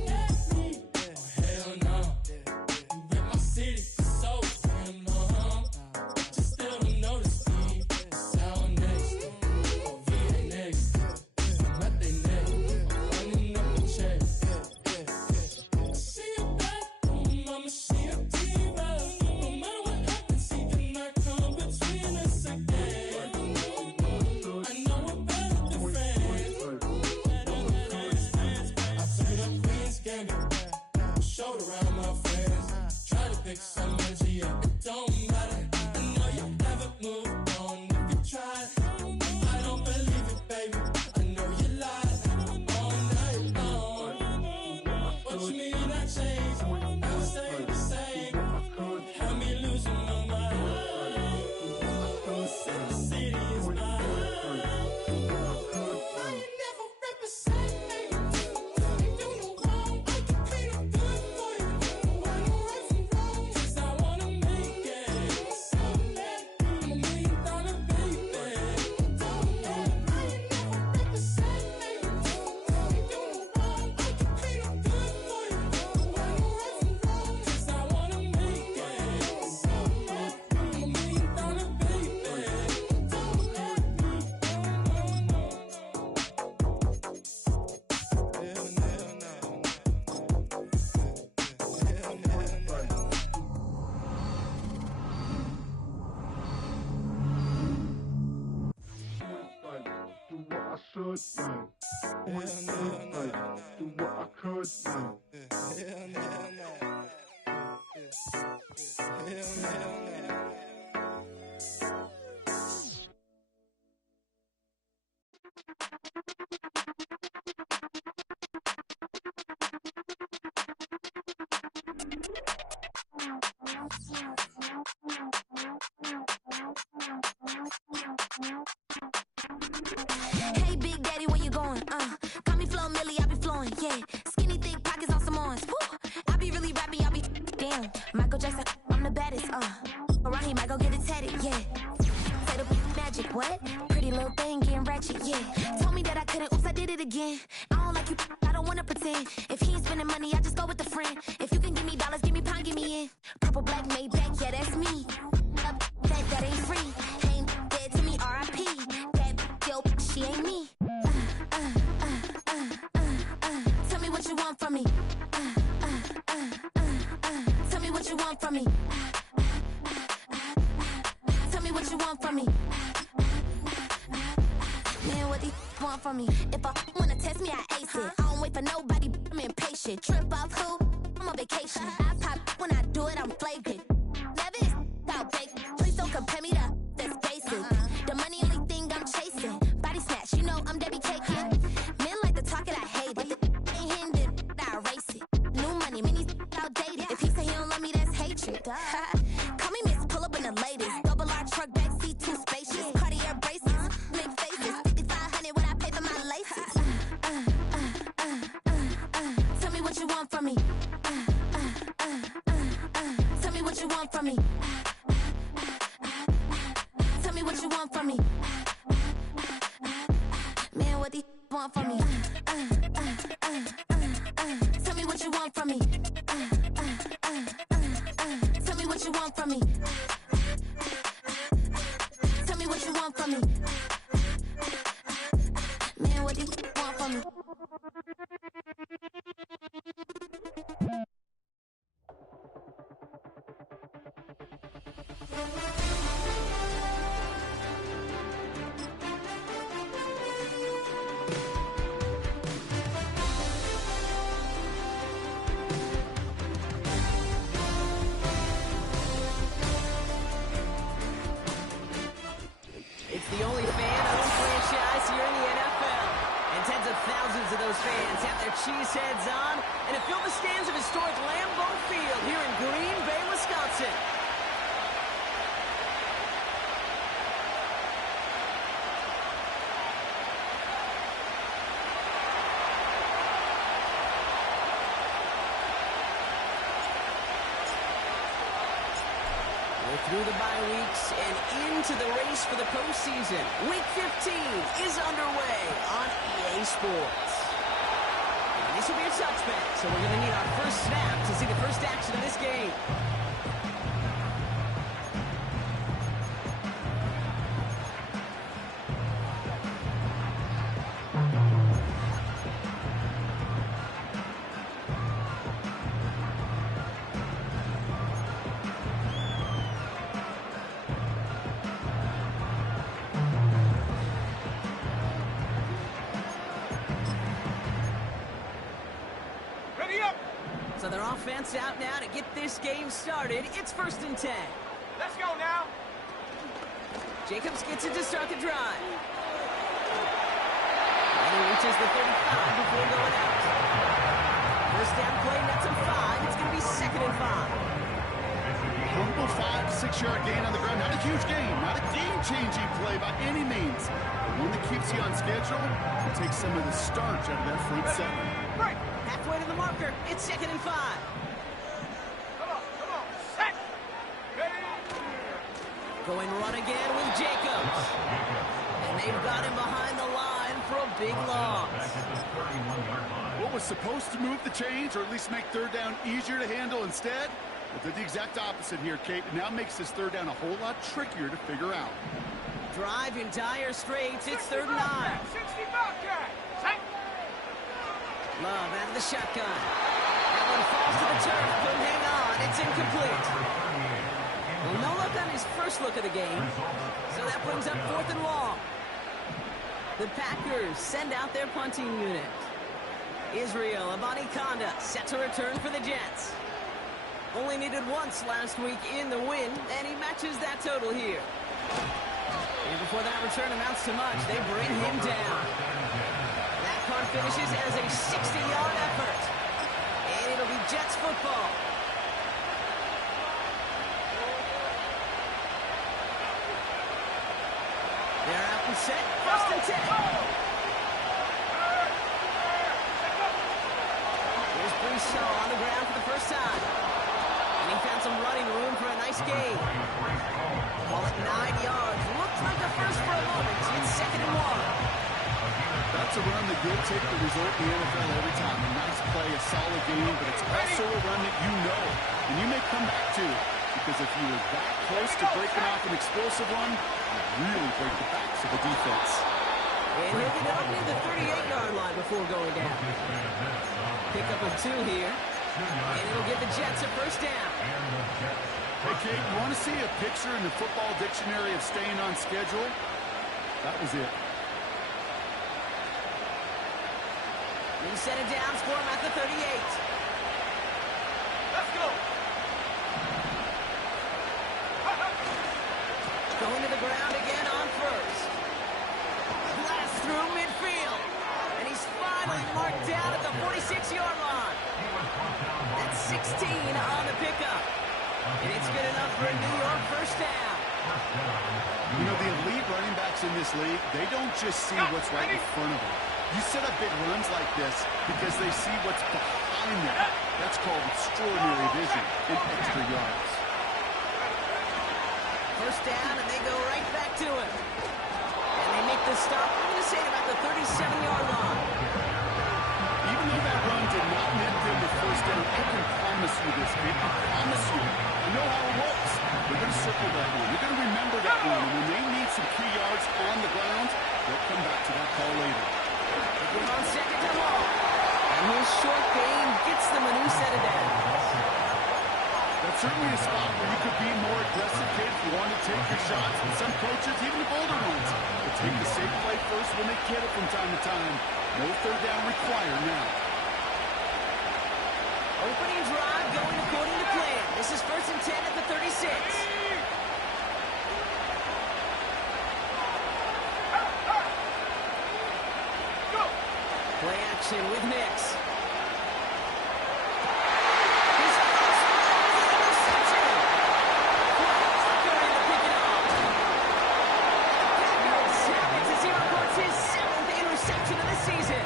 should, man. Point, like, do what I could, man. Hey, Big Daddy, where you going? Call me Flo Millie, I be flowing, yeah. Skinny, thick pockets on some ones. Woo! I be really rapping, y'all be damn. Michael Jackson, I'm the baddest, Around here, might go get it tatted, yeah. Say the magic, what? Pretty little thing getting ratchet, yeah. Told me that I couldn't, oops, I did it again. I don't like you, I don't wanna pretend. If he ain't spending money, I just go with the friend. If you can give me dollars, give me pound, give me in. Purple, black, made back, yeah, that's me. That ain't free. Ain't dead to me, R.I.P. That yo, she ain't me. Tell me what you want from me. Tell me what you want from me. Tell me what you want from me. Man, what do you want from me? If I wanna test me, I ace it. I don't wait for nobody, I'm impatient. Trip off who? I'm on vacation. I pop when I do it, I'm flagrant. Never is out bake. Please don't compare me to that's basic. The money only thing I'm chasing. Body snatch, you know I'm Debbie caking. Men like to talk it, I hate it. Ain't hitting it, I erase it. New money, many outdated. If he say he don't love me, that's hatred. Call me Miss, pull up in the latest. Double R truck, backseat, too spacious. Cartier braces, make faces. 5,500 what I pay for my laces. Tell me what you want from me. Tell me what you want from me. Tell me what you want from me. Man, what do you want from me? Tell me what you want from me. Tell me what you want from me. Tell me what you want from me. Man, what do you want from me? It's the only fan-owned franchise here in the NFL. And tens of thousands of those fans have their cheese heads on and have filled the stands of historic Lambeau Field here in Green Bay, Wisconsin. Through the bye weeks and into the race for the postseason. Week 15 is underway on EA Sports. And this will be a touchback, so we're going to need our first snap to see the first action of this game. So their offense out now to get this game started. It's 1st and 10. Let's go now. Jacobs gets it to start the drive. And he reaches the 35 before going out. First down play, nets him 5. It's going to be 2nd and 5. Humble 5 to 6 yard gain on the ground. Not a huge gain, not a game-changing play by any means. But one that keeps you on schedule and takes some of the starch out of that front seven. Halfway to the marker. It's 2nd and 5. Come on. Set. Ready. Going run again with Jacobs. And they've got him behind the line for a big loss. What was supposed to move the chains, or at least make 3rd down easier to handle instead? But did the exact opposite here, Kate. It now makes this 3rd down a whole lot trickier to figure out. Drive in dire straits. It's 3rd and 9. 60 Bobcat. Set. Love out of the shotgun. That one falls to the turf. Couldn't hang on. It's incomplete. Well, no look on his first look of the game. So that brings up 4th and long. The Packers send out their punting unit. Israel Abanikanda set to return for the Jets. Only needed once last week in the win, and he matches that total here. And before that return amounts to much, they bring him down. That punt finishes as a 60-yard effort. And it'll be Jets football. They're out and set. First and 10. Here's Brisson on the ground for the first time. And he found some running room for a nice gain. Ball at 9 yards. Looks like a first for a moment. It's 2nd and 1. That's a run that will take the result in the NFL every time. A nice play, a solid game, but it's also a run that you know, and you may come back to it, because if you were that close to breaking off an explosive run, you really break the backs of the defense. And he'll get up near the 38-yard line before going down. Pick up a 2 here, and it'll get the Jets a first down. Hey, Kate, you want to see a picture in the football dictionary of staying on schedule? That was it. He set it down for him at the 38. Let's go. Going to the ground again on first. Blast through midfield. And he's finally marked down at the 46-yard line. That's 16 on the pickup. And it's good enough for a New York first down. You know, the elite running backs in this league, they don't just see what's right in front of them. You set up big runs like this because they see what's behind them. That's called extraordinary vision and extra yards. First down, and they go right back to it. And they make the stop, I'm going to say, about the 37-yard line. Even though that run did not net them the first down, I can promise you this, kid. I promise you. You know how it works. They're going to circle that one. You're going to remember that one. And when they need some key yards on the ground, they'll come back to that call later. We're on 2nd and long. And his short gain gets them a new set of downs. That's certainly a spot where you could be more aggressive, kid, if you want to take your shots. And some coaches, even the bolder ones, will take the safe play first when they get it from time to time. No third down required now. Opening drive going according to plan. This is 1st and 10 at the 36. Play action with Nix. His first interception. Going to pick it off. Savage as he records his 7th interception of the season.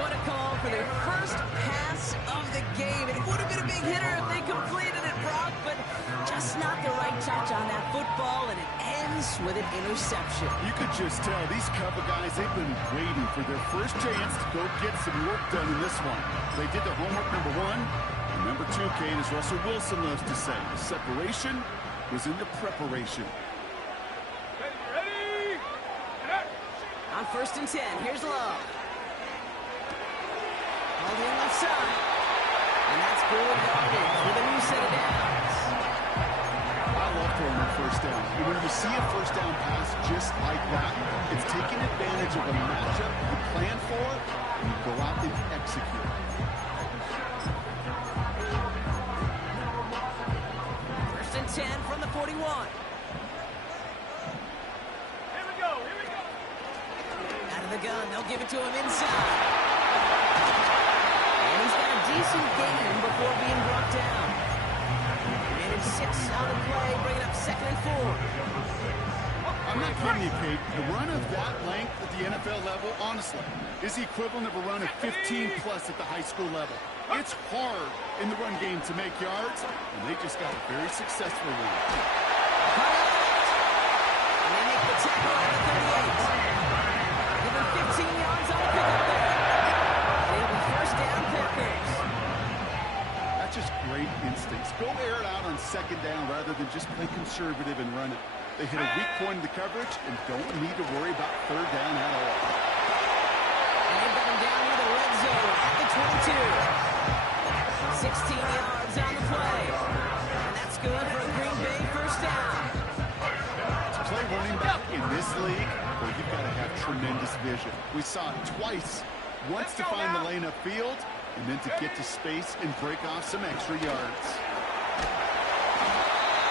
What a call for their first pass of the game. It would have been a big hitter if they completed it, Brock, but just not the right touch on that football, and it ends with an interception. You could just tell these couple guys, they've been waiting for their first chance to go get some work done in this one. They did their homework, number one. And number two, Kate, as Russell Wilson loves to say, the separation was in the preparation. Ready? On 1st and 10, here's Love. Called in left side. And that's good yardage with a new set of downs. I love throwing a first down. And when you see a first down pass just like that, it's taking advantage of a matchup you plan for and you go out and execute. First and 10 from the 41. Here we go. Out of the gun, they'll give it to him inside. And he's got a decent gain before being brought down. And it's 6 on the play, bringing up 2nd and 4. I'm not kidding you, Kate. The run of that length at the NFL level, honestly, is the equivalent of a run of 15-plus at the high school level. It's hard in the run game to make yards, and they just got a very successful one. And they make the tackle at the 38. Give him 15 yards on the pickup there. And it'll be first down, Packers. That's just great instincts. Go air it out on 2nd down rather than just play conservative and run it. They hit a weak point in the coverage and don't need to worry about 3rd down at all. And they've got him down near the red zone at the 22. 16 yards on the play. And that's good for a Green Bay first down. To play running back in this this league, well, you've got to have tremendous vision. We saw it twice. Once to find the lane upfield, and then to get to space and break off some extra yards.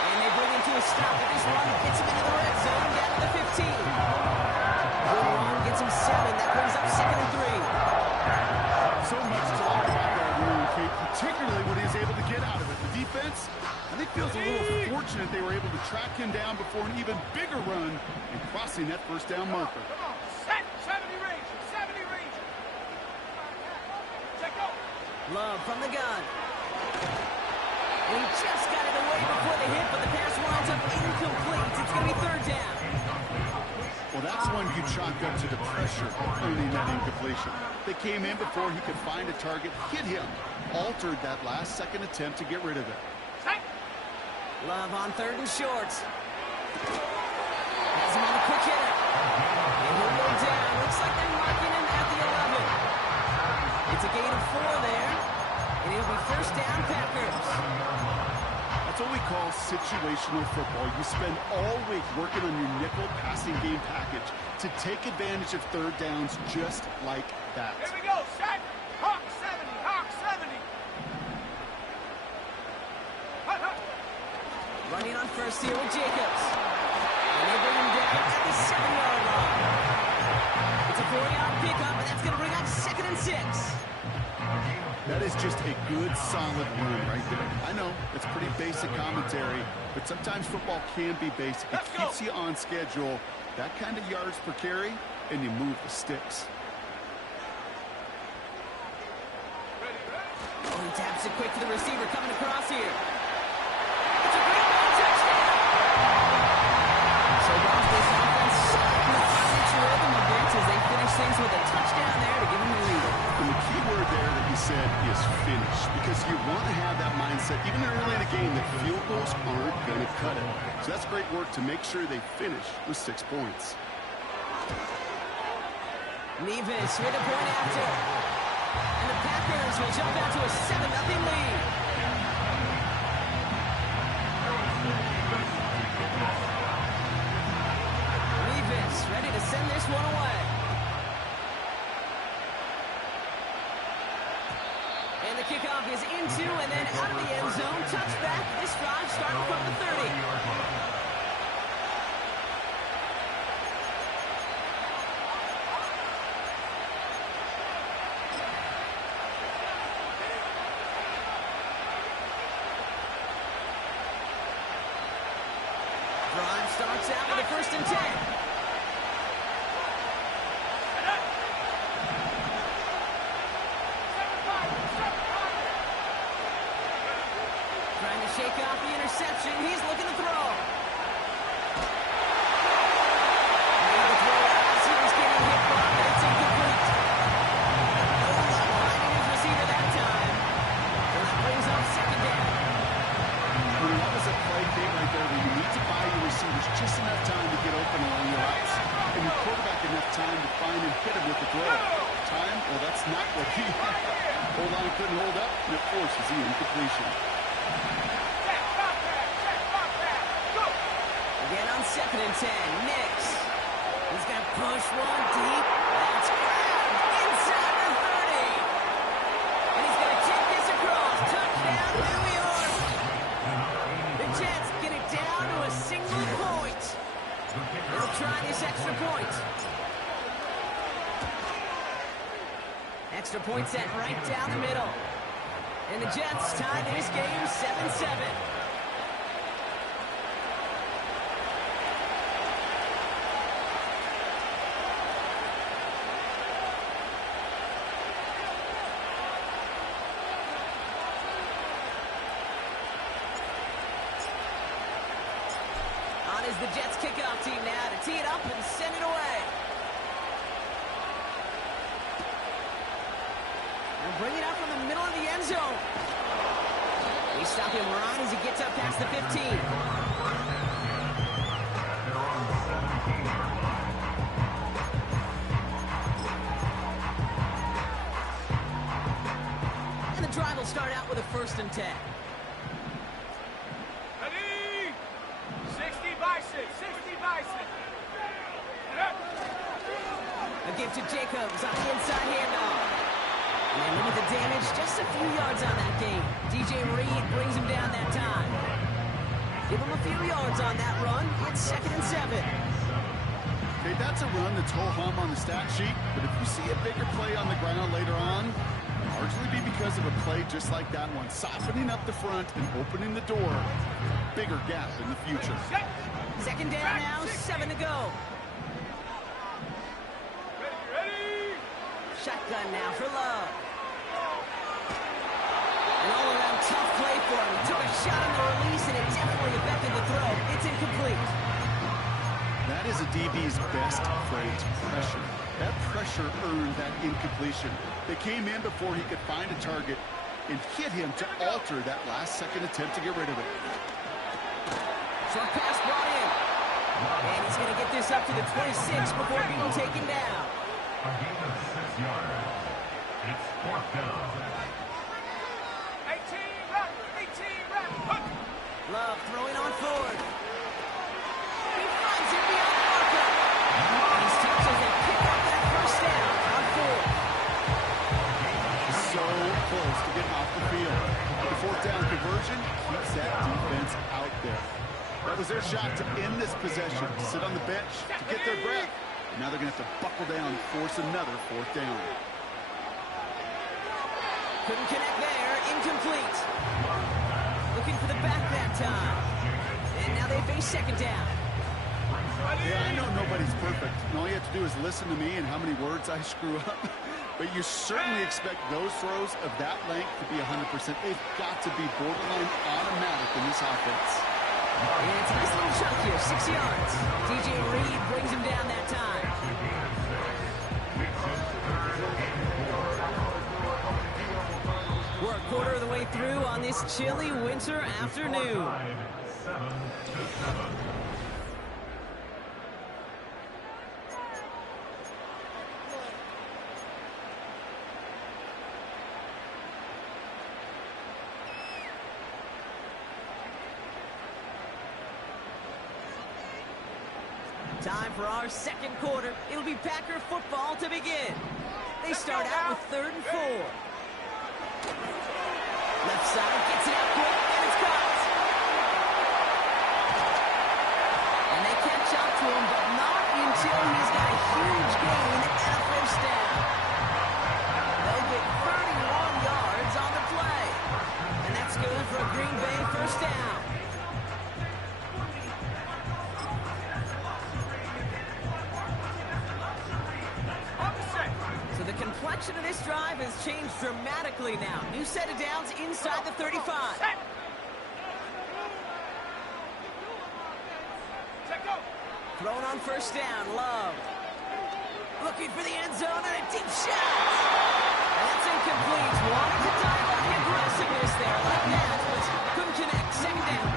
And they bring him to a stop with this run. Gets him into the red zone, down to the 15. Good run, gets him 7. That brings up 2nd and 3. So much to like about that run, Kate, particularly what he was able to get out of it. The defense, I think, feels a little fortunate they were able to track him down before an even bigger run and crossing that first down marker. Come on, set, 70 Rangers, 70 Rangers. Check go. Love from the gun. And he just got it away before the hit, but the pass winds up incomplete. It's going to be 3rd down. Well, that's one you chalk up to the pressure earning that incompletion. They came in before he could find a target, hit him, altered that last-second attempt to get rid of it. Love on 3rd and short. Has him on a quick hitter. And he'll go down. Looks like they're marking him at the 11. It's a gain of 4 there. And it'll be 1st down, Packers. That's what we call situational football. You spend all week working on your nickel passing game package to take advantage of 3rd downs just like that. Here we go, set. Hawk 70, Hawk 70. Hut, hut. Running on first here with Jacobs. And they bring him down at the 7-yard line. It's a 4-yard pickup, and that's going to bring up 2nd and 6. That is just a good, solid run right there. I know, it's pretty basic commentary, but sometimes football can be basic. It keeps you on schedule. That kind of yards per carry, and you move the sticks. Oh, he taps it quick to the receiver coming across here. It's a great ball touchdown! So Ross, this offense starting to find its rhythm a bit as they finish things with a touchdown there to give them the lead. And the key word there that you said is finish, because you want to have that mindset, even early in the game, that field goals aren't going to cut it. So that's great work to make sure they finish with 6 points. Nevis with a point after. And the Packers will jump out to a 7-0 lead. Nevis ready to send this one away. And the kickoff is into and then out of the end zone. Touchback. This drive starting from the 30. Drive starts out with a 1st and 10. Trying to shake off the interception. He's looking to throw. Made the throw as he was getting hit by, but it's incomplete. No luck finding his receiver that time. So that brings up 2nd down. Well, that was a play game right there where you need to buy your receivers just enough time to get open along your routes. And your quarterback enough time to find and hit him with the throw. Time? Well, that's not what he had. O-line couldn't hold up, and it forces the incompletion. Again on 2nd and 10, Nix. He's got to push one deep. That's grabbed inside the 30. And he's going to kick this across. Touchdown, New York. The Jets get it down to a single point. They'll try this extra point. Extra point set right down the middle. And the Jets tie this game 7-7. On is the Jets kickoff team now to tee it up and send it away. And bring it out from the middle of the end zone. They stop him right as he gets up past the 15. And the drive will start out with a 1st and 10. Ready? 60 by 6, 60 by 6. give to Jacobs on the inside handoff. And look at the damage, just a few yards on that game. DJ Reed brings him down that time. Give him a few yards on that run. It's 2nd and 7. Okay, that's a run that's ho-hum on the stat sheet, but if you see a bigger play on the ground later on, it'll largely be because of a play just like that one, softening up the front and opening the door. Bigger gap in the future. 2nd down now, 7 to go. Shotgun now for Love. An all-around tough play for him. He took a shot on the release, and it definitely affected the throw. It's incomplete. That is a DB's best phrase, pressure. That pressure earned that incompletion. They came in before he could find a target and hit him to alter that last-second attempt to get rid of it. Short pass brought in. And he's going to get this up to the 26 before being taken down. A gain of 6 yards. It's 4th down. 18 rep. Love throwing on Ford. He finds it beyond Marker. These touches and pick up that 1st down on Ford. So close to getting off the field. The 4th down conversion keeps that defense out there. That was their shot to end this possession, sit on the bench to get their breath. Now they're going to have to buckle down and force another 4th down. Couldn't connect there. Incomplete. Looking for the back that time. And now they face 2nd down. Yeah, I know nobody's perfect. And all you have to do is listen to me and how many words I screw up. But you certainly expect those throws of that length to be 100%. They've got to be borderline automatic in this offense. And it's a nice little chunk here, 6 yards. DJ Reed brings him down that time. We're a quarter of the way through on this chilly winter afternoon. 7-7. Time for our 2nd quarter. It'll be Packer football to begin. They start out with 3rd and 4. Left side gets it out quick, and it's caught. And they catch up to him, but not until he's got a huge gain and a 1st down. They'll get 31 yards on the play. And that's good for a Green Bay 1st down. The complexion of this drive has changed dramatically now. New set of downs inside the 35. Thrown on 1st down, Love. Looking for the end zone and a deep shot. And that's incomplete. Wanted to dive on the aggressiveness there like that, but couldn't connect. 2nd down.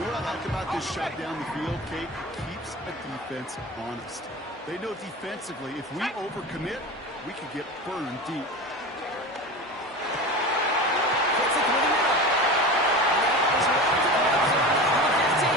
What I like about this shot down the field, Kate, keeps a defense honest. They know defensively, if we overcommit, we could get burned deep. Gets it through the middle. And it's right to the middle zone on the 15.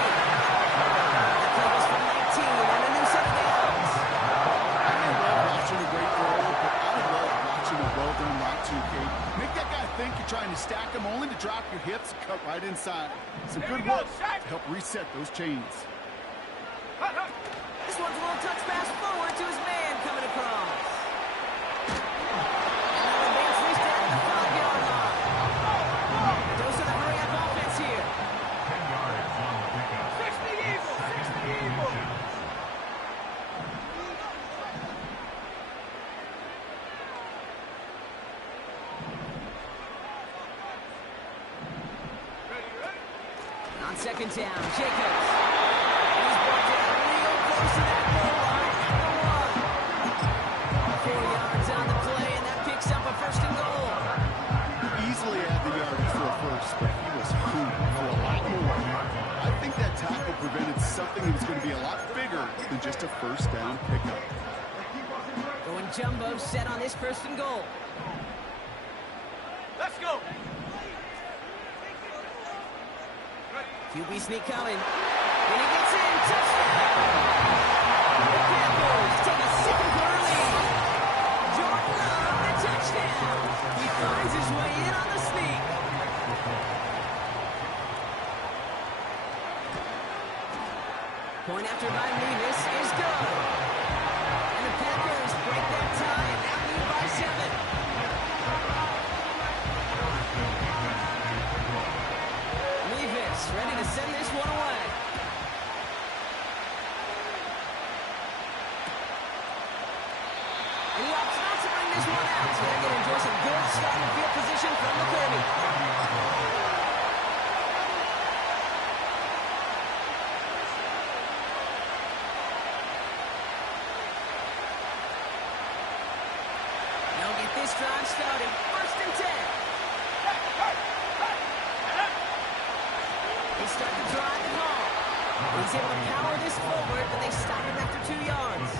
That play was from 19 and a new set of downs. I love watching a great throw, but I love watching a well-done route too, Kate. Make that guy think you're trying to stack him only to drop your hips and cut right inside. Some good work to help reset those chains. This one's a little touch pass forward to his man coming across. And they'll advance this down to the 5-yard line. Those are the hurry-up offense here. 10 yards on the pickup. 60 Eagles, 60 Eagles. On 2nd down, Jacobs. And he's brought down real close to that goal line at the 1. 4 yards on the play, and that picks up a 1st and goal. Easily had the yardage for a 1st, but he was hungry for a lot more. I think that tackle prevented something that was going to be a lot bigger than just a 1st down pickup. Going jumbo set on this 1st and goal. Let's go. QB sneak coming. And he gets in. Touchdown! The Panthers take a 2nd quarter after by Levis is good. And the Packers break that tie and now lead by 7. Levis ready to send this one away. And he opts not to bring this one out. So they're going to enjoy some good starting field position from the 30. They'll get this drive started. 1st and 10. They start the drive at home. He's able to power this forward, but they stop him after 2 yards.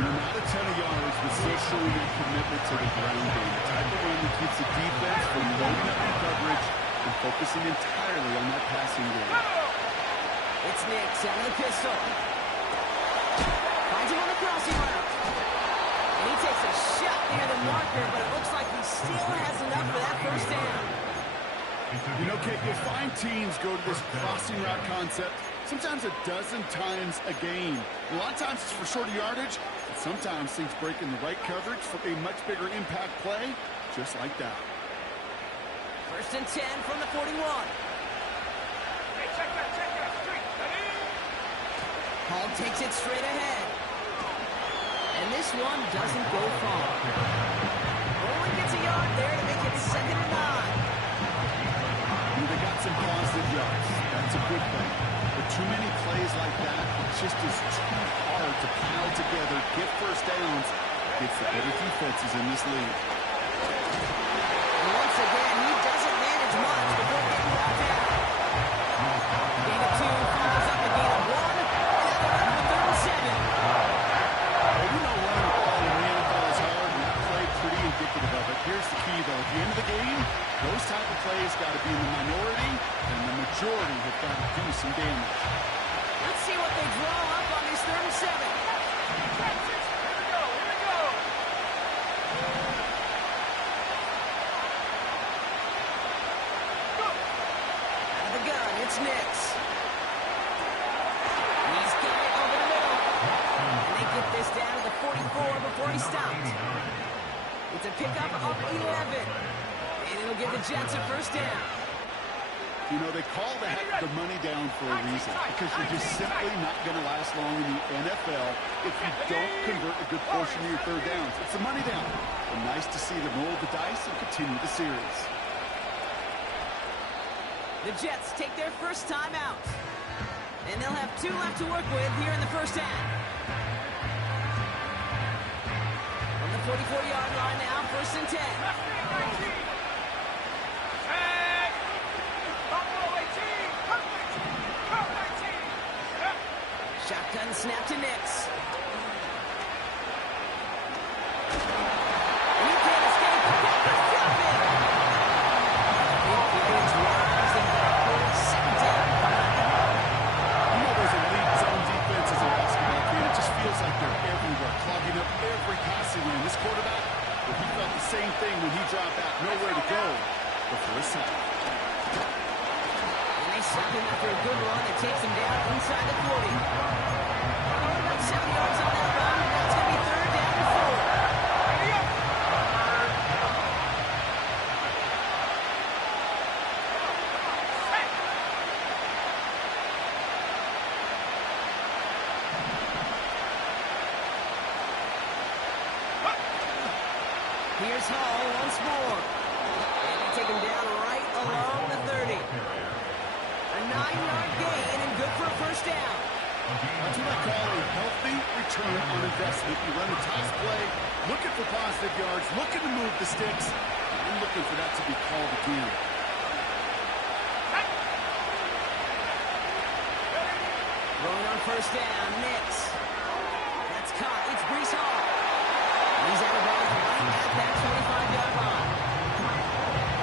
Not a ton of yards, but still showing their commitment to the ground game. The type of run that keeps the defense from loading up in coverage and focusing entirely on that passing game. It's Nix out of the pistol. Finds him on the crossing route. And he takes a shot near the marker, but it looks like he still has enough for that 1st down. You know, Kate, you'll find teams go to this crossing route concept sometimes a dozen times a game. A lot of times it's for shorter yardage, but sometimes things break in the right coverage for a much bigger impact play, just like that. 1st and 10 from the 41. Hey, check that, straight. Ready? Hall takes it straight ahead. And this one doesn't go far. Only gets a yard there to make it 2nd and 9. They got some positive yards. That's a good thing. But too many plays like that, it just is too hard to pile together, get 1st downs against the better defenses in this league. Once again, he doesn't manage much before getting brought down. Gain of 2, follows up a gain of 1, and they're up for 3rd and 7. Well, we know running the ball in the NFL is hard, and that play pretty indicative of it. Here's the key, though. At the end of the game, those type of plays got to be in the minority, and the majority have got to do some damage. Let's see what they draw up on this 3rd and 7. Here we go. Out of the gun, it's Nix. He's got it over the middle. And they get this down to the 44 before he stopped. It's a pickup of 11. And it'll give the Jets a 1st down. You know, they call that the money down for a reason, because you're just simply not going to last long in the NFL if you don't convert a good portion of your 3rd downs. It's the money down. And nice to see them roll the dice and continue the series. The Jets take their 1st time out. And they'll have 2 left to work with here in the 1st half. From the 44-yard line now, 1st and 10. Shotgun snap to Nix. And he can't escape. The Packers drop it. Big play drives them backward. 2nd down. You know those elite zone defenses in basketball, kid. It just feels like they're everywhere, clogging up every passing lane. This quarterback, well, he felt the same thing when he dropped back. Nowhere to go but for a sack. And they stop him after a good run that takes him down inside the 40. About 7 yards on that run. That's going to be 3rd down and 4. Here's Hall once more. And they take him down right along the 30. A 9-yard gain and good for a 1st down. That's what I call a healthy return on investment. You run the toss play, looking for positive yards, looking to move the sticks, and looking for that to be called again. Rolling on 1st down, Nix. That's caught. It's Brees Hall. He's out of bounds right at that 25-yard line.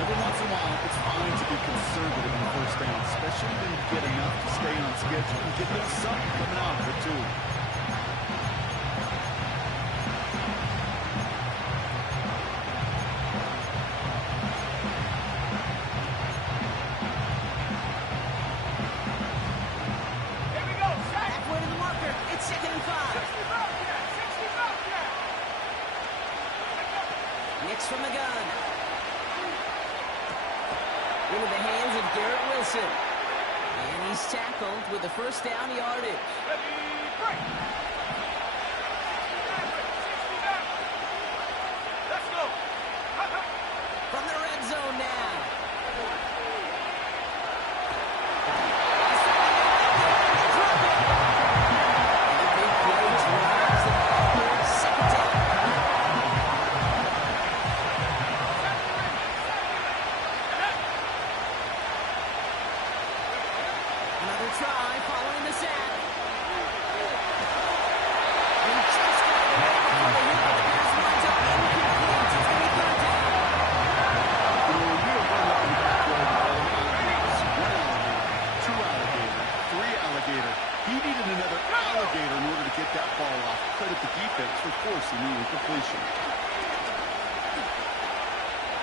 Every once in a while, it's fine to be conservative on 1st down, especially when you get enough to stay on schedule and get a little something coming out of it, too. Here we go, set. into the hands of Garrett Wilson. And he's tackled with the first down yardage. Let's go. From the red zone now.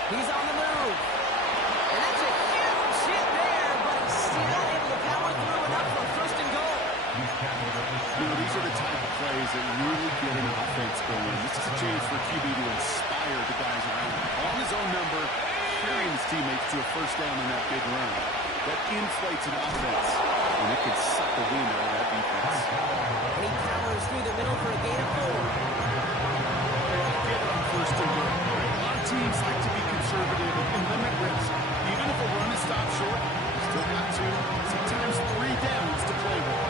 He's on the move. And that's a huge hit there, but he's still able to power through enough for first and goal. These are the type of plays that really get an offense going. This is a chance for QB to inspire the guys around him. On his own number, carrying his teammates to a first down in that big run. That inflates an offense, and it can suck the wind out of that defense. And he powers through the middle for a gain of 4. Get it on first and goal. A lot of teams like to be conservative and limit risk. Even if a run is stopped short, you still got 2, sometimes 3 downs to play with.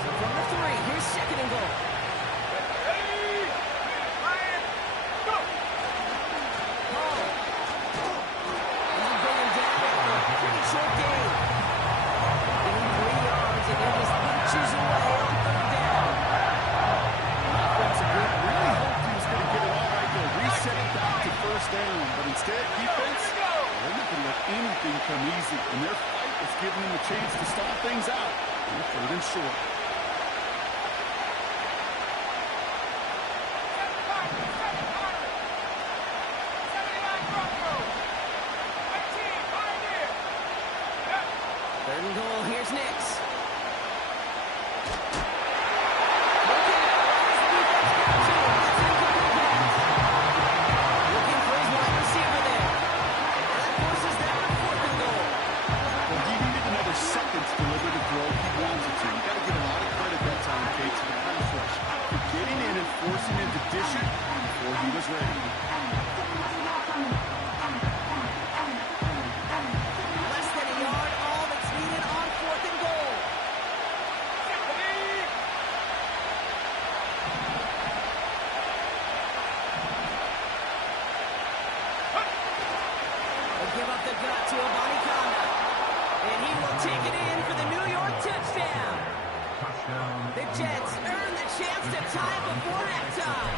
So from the 3, here's second and goal. Short game. Getting 3 yards, and he just inches away on third down. Offensive group really hoped he was going to get it all right there. Reset it back to first down. But instead, defense, they're not going to let anything come easy. And their fight is giving them a chance to stall things out. And third and short. Third and goal, here's Nix. Looking for his wide receiver there. And that forces down to fourth and goal. Well, he needed another second to deliver the throw he wanted to. You got to give a lot of credit that time, Kate, to the pass rush. For getting in and forcing him to dish it before he was ready. Less than a yard, all that's needed on fourth and goal. They'll give up the gut to Abani Kanda. And he will take it in for the New York touchdown. The Jets earn the chance to tie it before halftime.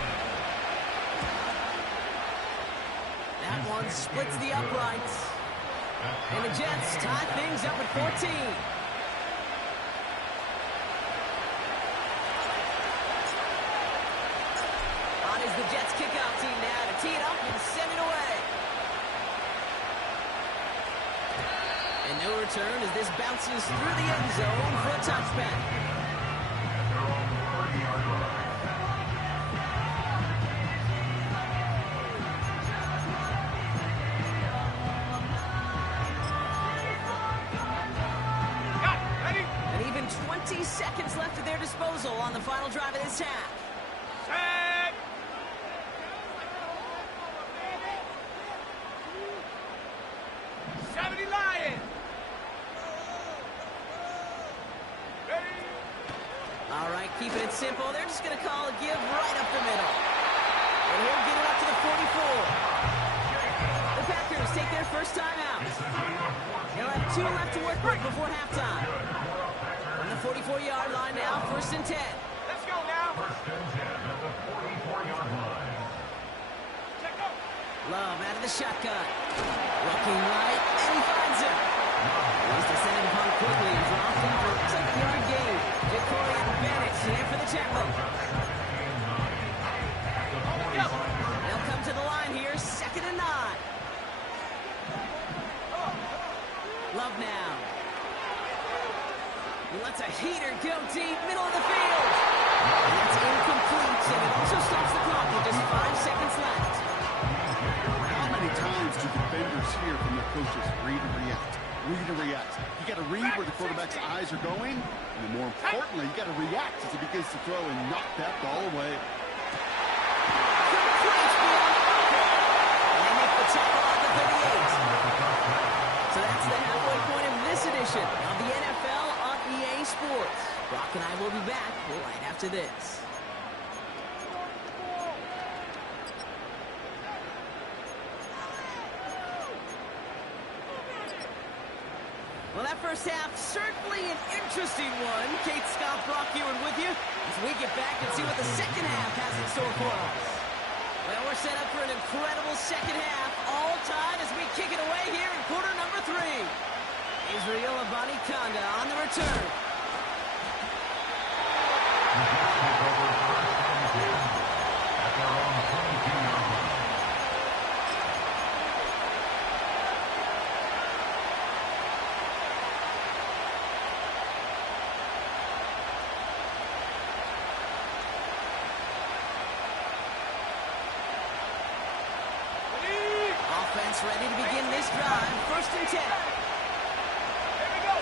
That one splits the uprights. And the Jets tie things up at 14. On is the Jets kickoff team now to tee it up and send it away. And no return as this bounces through the end zone for a touchback. And even 20 seconds left at their disposal on the final drive of this half. Set. Lions. All right, keeping it simple. They're just going to call a give right up the middle. And he'll get it up to the 44. The Packers take their first time out. They'll have 2 left to work with before halftime. On the 44-yard line now, first and 10. Let's go now. First and 10 at the 44-yard line. Love out of the shotgun. Looking right, and he finds it. He's descending upon quickly and dropped in for a 7-yard gain. Victoria Bennett here for the tackle. They'll come to the line here, 2nd and 9. Love now. He lets a heater go deep, middle of the field. And that's incomplete, and it also stops the clock with just 5 seconds left. How many times do defenders here from their coaches? Read and react. Read and react. You got to read where the quarterback's eyes are going, and more importantly, you got to react as he begins to throw and knock that ball away. And they make the tackle at the 38. So that's the halfway point of this edition of the NFL on EA Sports. Brock and I will be back right after this. Well, that first half, certainly an interesting one. Kate Scott, Brock Ewing with you as we get back and see what the second half has in store for us. Well, we're set up for an incredible second half, all time as we kick it away here in quarter number 3. Israel Abanikanda on the return. At their own 22-yard line. Offense ready to begin this drive. 1st and 10. Here we go.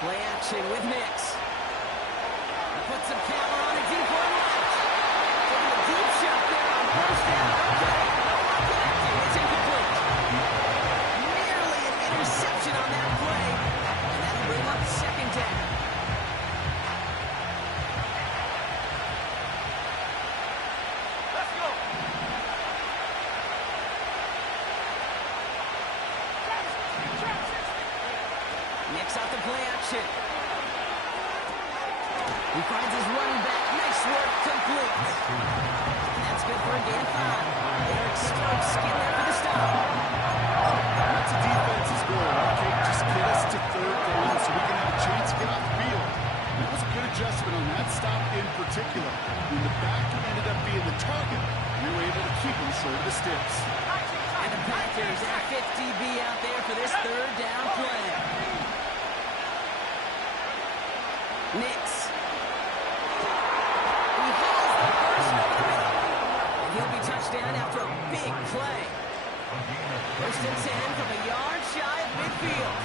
Play action with Nix. Put some power on a deep one left. Taking a deep shot there on 1st down. Okay. Connecting. It's incomplete. Nearly an interception on that play. And that'll bring up 2nd down. Let's go. Nix out the play action. He finds his running back. Nice work. Complete. And that's good for a gain of 5. Eric Stokes getting there for the stop. That's a defense's goal. Okay, just get us to 3rd down so we can have a chance to get off the field. That was a good adjustment on that stop in particular. When the back ended up being the target, we were able to keep him short of the sticks. And the Packers at 50B out there for this 3rd down play. Nix. He has the first over the middle. And he'll be touchdown after a big play. 1st and 10 from a yard shy of midfield.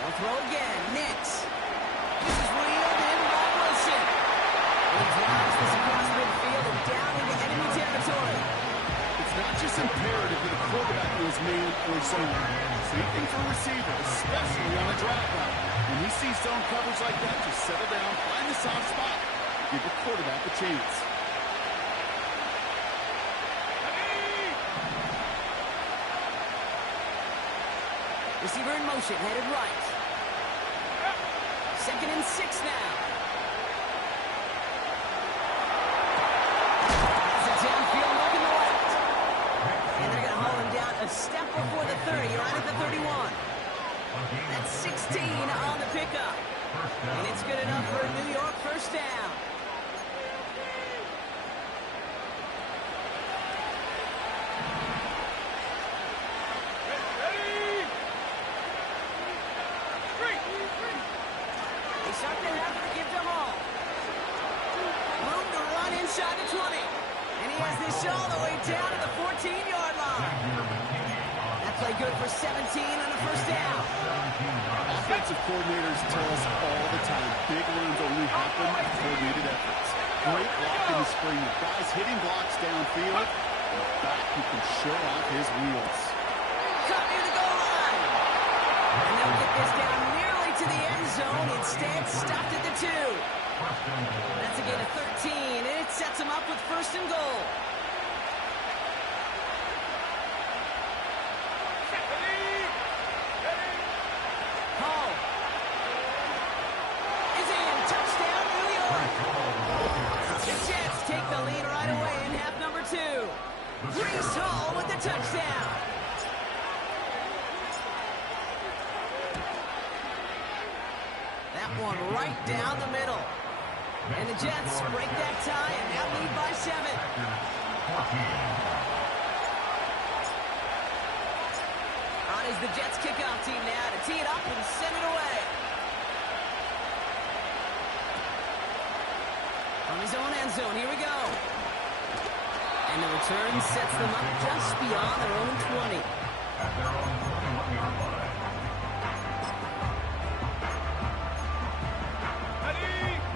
They'll throw again. Nix. This is reeled in by Wilson. He drives this across midfield and down into enemy territory. It's not just imperative that a quarterback knows man or zone. Same thing for a receiver, especially on a drop route. When he sees zone coverage like that, just settle down, find the soft spot, give your quarterback a chance. Receiver in motion, headed right. 2nd and 6 now. It's a downfield look in the left. And they're going to haul him down a step before the 30, right at the 31. That's 16 on the pickup. And it's good enough for a New York 1st down. They start the half with a give to Hall. Room to run inside the 20. And he has this all the way down to the 14-yard line. That play good for 17 on the 1st down. Offensive coordinators tell us all the time, big runs only happen with coordinated efforts. Great block in the spring. Guys hitting blocks downfield. And a back who can show off his wheels. Cut near the goal line. And they'll get this down nearly to the end zone. Instead, stopped at the 2. That's a gain of 13, and it sets them up with 1st and goal. Hall is in. Touchdown, New York. The Jets take the lead right away in half number 2. Breece Hall with the touchdown. That one right down the middle. And the Jets break that tie and now lead by 7. On is the Jets kickoff team now to tee it up and send it away. On his own end zone, here we go. And the return sets them up just beyond their own 20. At their own 21-yard line.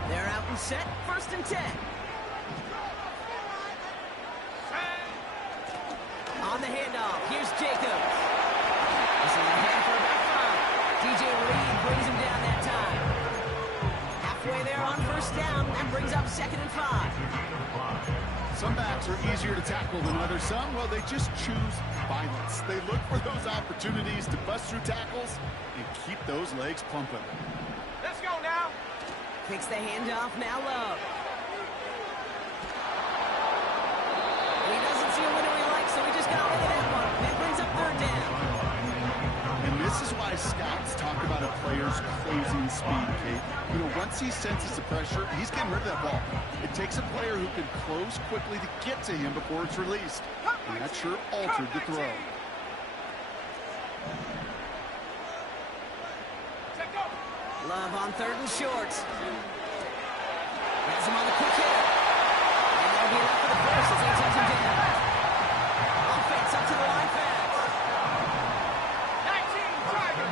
They're out and set, 1st and 10. On the handoff, here's Jacobs. This is a hand for about 5. DJ Reed brings him down that time. Halfway there on 1st down, that brings up 2nd and 5. Some backs are easier to tackle than others. Some, well, they just choose violence. They look for those opportunities to bust through tackles and keep those legs pumping. Let's go now. Kicks the handoff, now Love. He doesn't see a winner he likes, so he just got rid of that one. That brings up 3rd down. And this is why scouts talk about a player's closing speed, Kate. You know, once he senses the pressure, he's getting rid of that ball. It takes a player who can close quickly to get to him before it's released. And that sure altered the throw. Love on 3rd and short. Has him on the quick hitter. And that'll be enough for the first as they touch him down. Offense up to the line fast. 19 driver.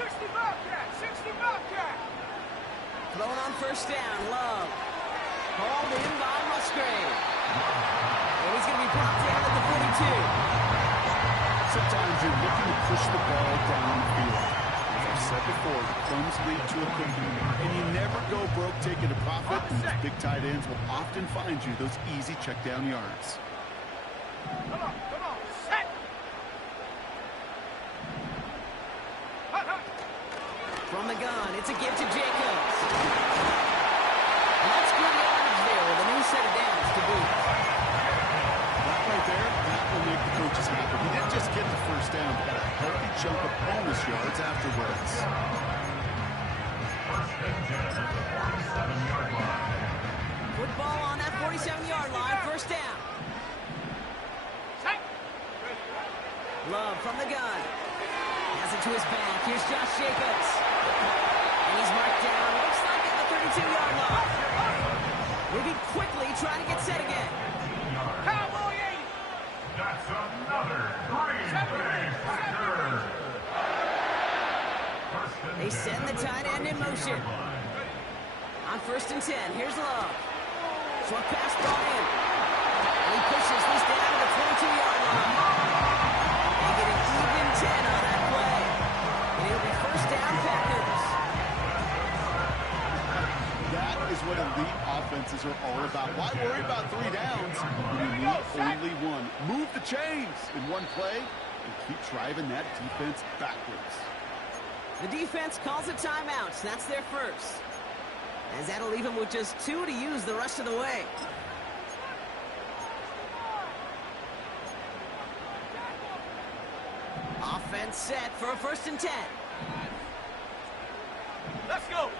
60 Bobcat. 60 Bobcat. Throwing on 1st down, Love. Hauled in by Musgrave. And he's going to be brought down at the 42. Sometimes you're looking to push the ball downfield. As I've said before, the crumbs lead to a cookie. And you never go broke taking a profit, and those big tight ends will often find you those easy check down yards. Come on. Set. From the gun, it's a give to Jacobs. And that's good yardage there with a new set of downs to boot. That right there, that will make the coaches happy. He didn't just get the 1st down, but got a healthy chunk of bonus yards afterwards. 1st and 10 at the 47-yard line. Football on that 47-yard line, 1st down. Love from the gun. Has it to his back. Here's Josh Jacobs. And he's marked down. Looks like at the 32-yard line. Moving quickly, trying to get set again. Cowboy 80. That's another Green Bay Packer. They send the tight end in motion. On 1st and 10, here's Love. Short pass brought in. And he pushes this down to the 22-yard line. They get an even 10 on that play. And it'll be 1st down Packers. That is what elite offenses are all about. Why worry about 3 downs when you need only 1? Move the chains in one play and keep driving that defense backwards. The defense calls a timeout. That's their first. As that'll leave them with just 2 to use the rest of the way. Offense set for a 1st and 10. Let's go.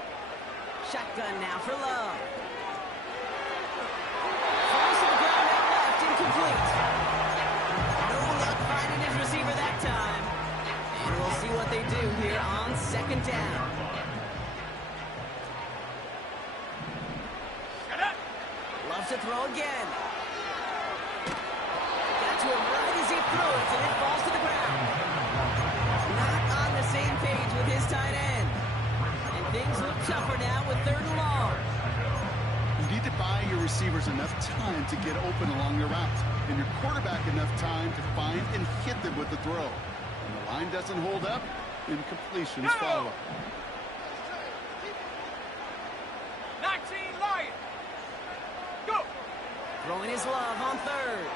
Shotgun now for Love. Falls to the ground out left, incomplete. No luck finding his receiver that time. And we'll see what they do here on 2nd down. Loves to throw again. Got to him right as he throws, and it falls to the ground. Not on the same page with his tight end. And things look tougher now with 3rd and long. You need to buy your receivers enough time to get open along their routes, and your quarterback enough time to find and hit them with the throw. When the line doesn't hold up, incompletions follow. 19 Lion. Go. Throwing his Love on 3rd.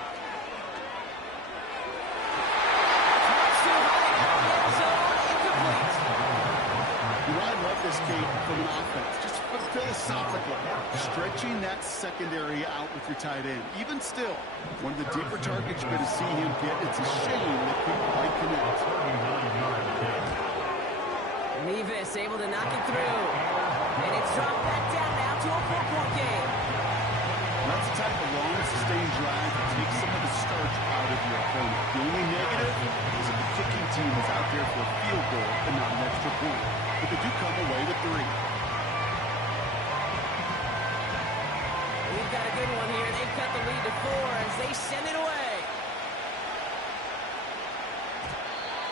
I love this, Kate, from an offense. Just philosophically, stretching that secondary out with your tight end. Even still, one of the deeper targets you're going to see him get. It's a shame that people might connect. Nevis able to knock it through. And it's dropped back down now to a 4-point game. That's the type of long, sustained drive that takes some of the starch out of your opponent. The only negative is if the kicking team is out there for a field goal and not an extra point. But they do come away with 3. We've got a good one here. They've cut the lead to 4 as they send it away.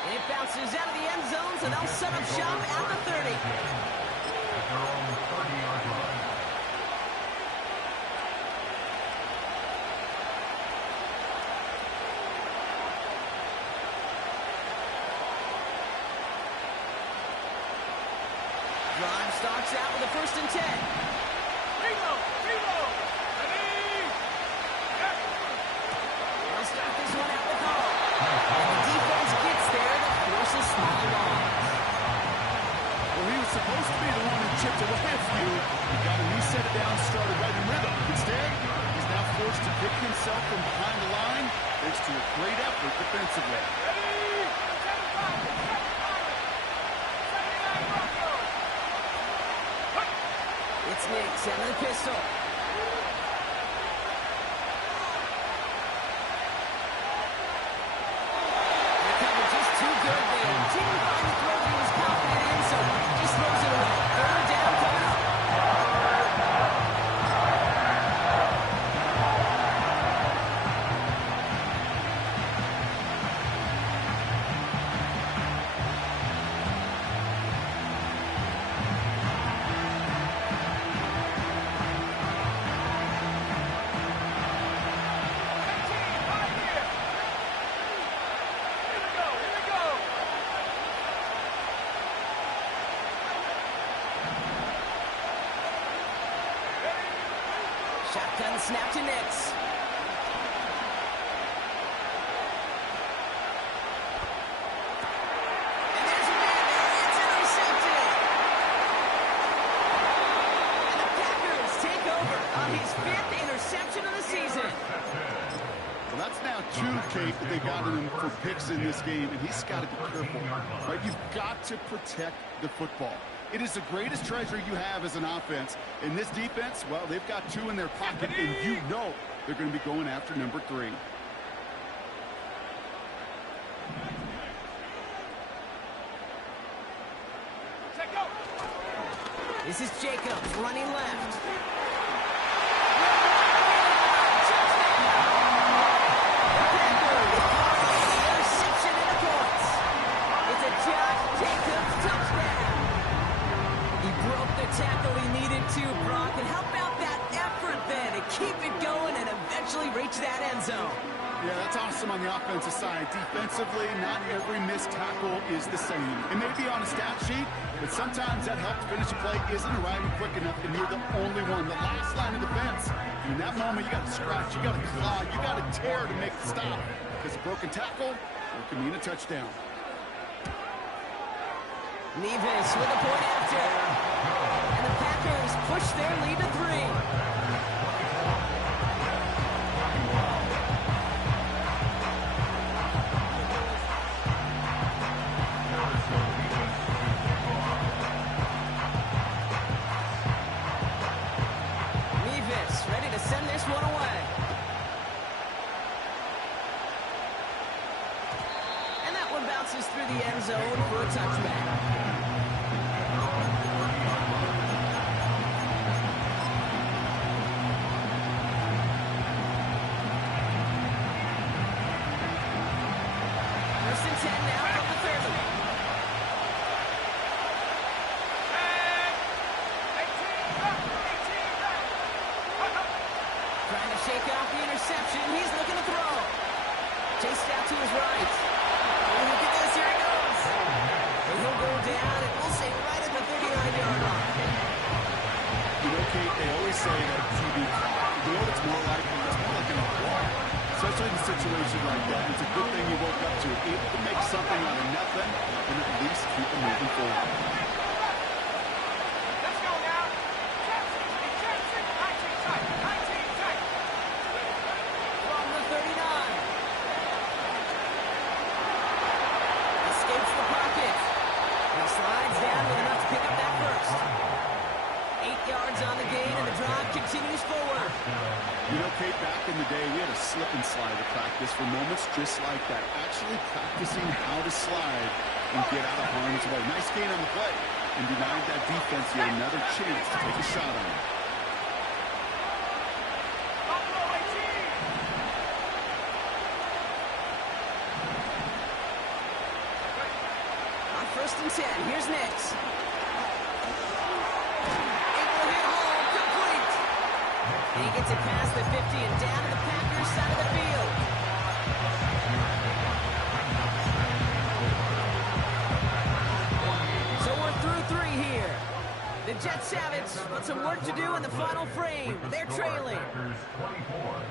And it bounces out of the end zone, so they'll set up shop at the 30. At their own 30-yard line. Drive starts out with a 1st and 10. Reload! Reload! Ready! They'll start this one out with Hall. And the defense gets there to force a small loss. Well, he was supposed to be the one who chipped away a few. He got a new set of downs, started right in rhythm. Instead, he's now forced to pick himself from behind the line thanks to a great effort defensively. It's Nix and the pistol. The cover just too good there. Didn't find the throw he was confident in, so just throws it away. 3rd down coming up. Shotgun snap to Nix. And there's a man there. It's intercepted. And the Packers take over on his 5th interception of the season. Well, that's now 2, Kate, that they got him for picks in this game, and he's got to be careful, right? You've got to protect the football. It is the greatest treasure you have as an offense. In this defense, well, they've got 2 in their pocket, and you know they're going to be going after number 3. This is Jacobs running left. Interception and a point. It's a Josh Jacobs touchdown. He broke the tackle he needed to, Brock, and how about that effort then to keep it going and eventually reach that end zone? Yeah, that's awesome on the offensive side. Defensively, not every missed tackle is the same. It may be on a stat sheet, but sometimes that help to finish a play isn't arriving quick enough, and you're the only one. The last line of defense. In that moment, you got to scratch, you got to claw, you got to tear to make the stop. Because a broken tackle, it can mean a touchdown. Nevis with a point after. And the Packers push their lead to 3. Ready to send this one away. And that one bounces through the end zone for a touchback. First and 10 now from the 30. Trying to shake off the interception. He's looking to throw. Chased out to his right. Oh, look at this. Here he goes. And he'll go down, and we'll say right at the 39-yard line. You know, Kate, they always say that QB clock, you know what's more likely? It's more like in a walk. Especially in a situation like that. It's a good thing you woke up to it. Able to make something out of nothing and at least keep it moving forward. yards on the gain, and the drive continues forward. You know, Kate, back in the day, we had a slip and slide at practice for moments just like that. Actually practicing how to slide and get out of harm's way. Nice gain on the play, and denied that defense yet another chance to take a shot on it. On 1st and 10, here's Nix. Able to hit home, complete. And he gets it past the 50 and down to the Packers side of the field. So we're through 3 here. The Jets have it, but some work to do in the final frame. They're trailing. Packers 24,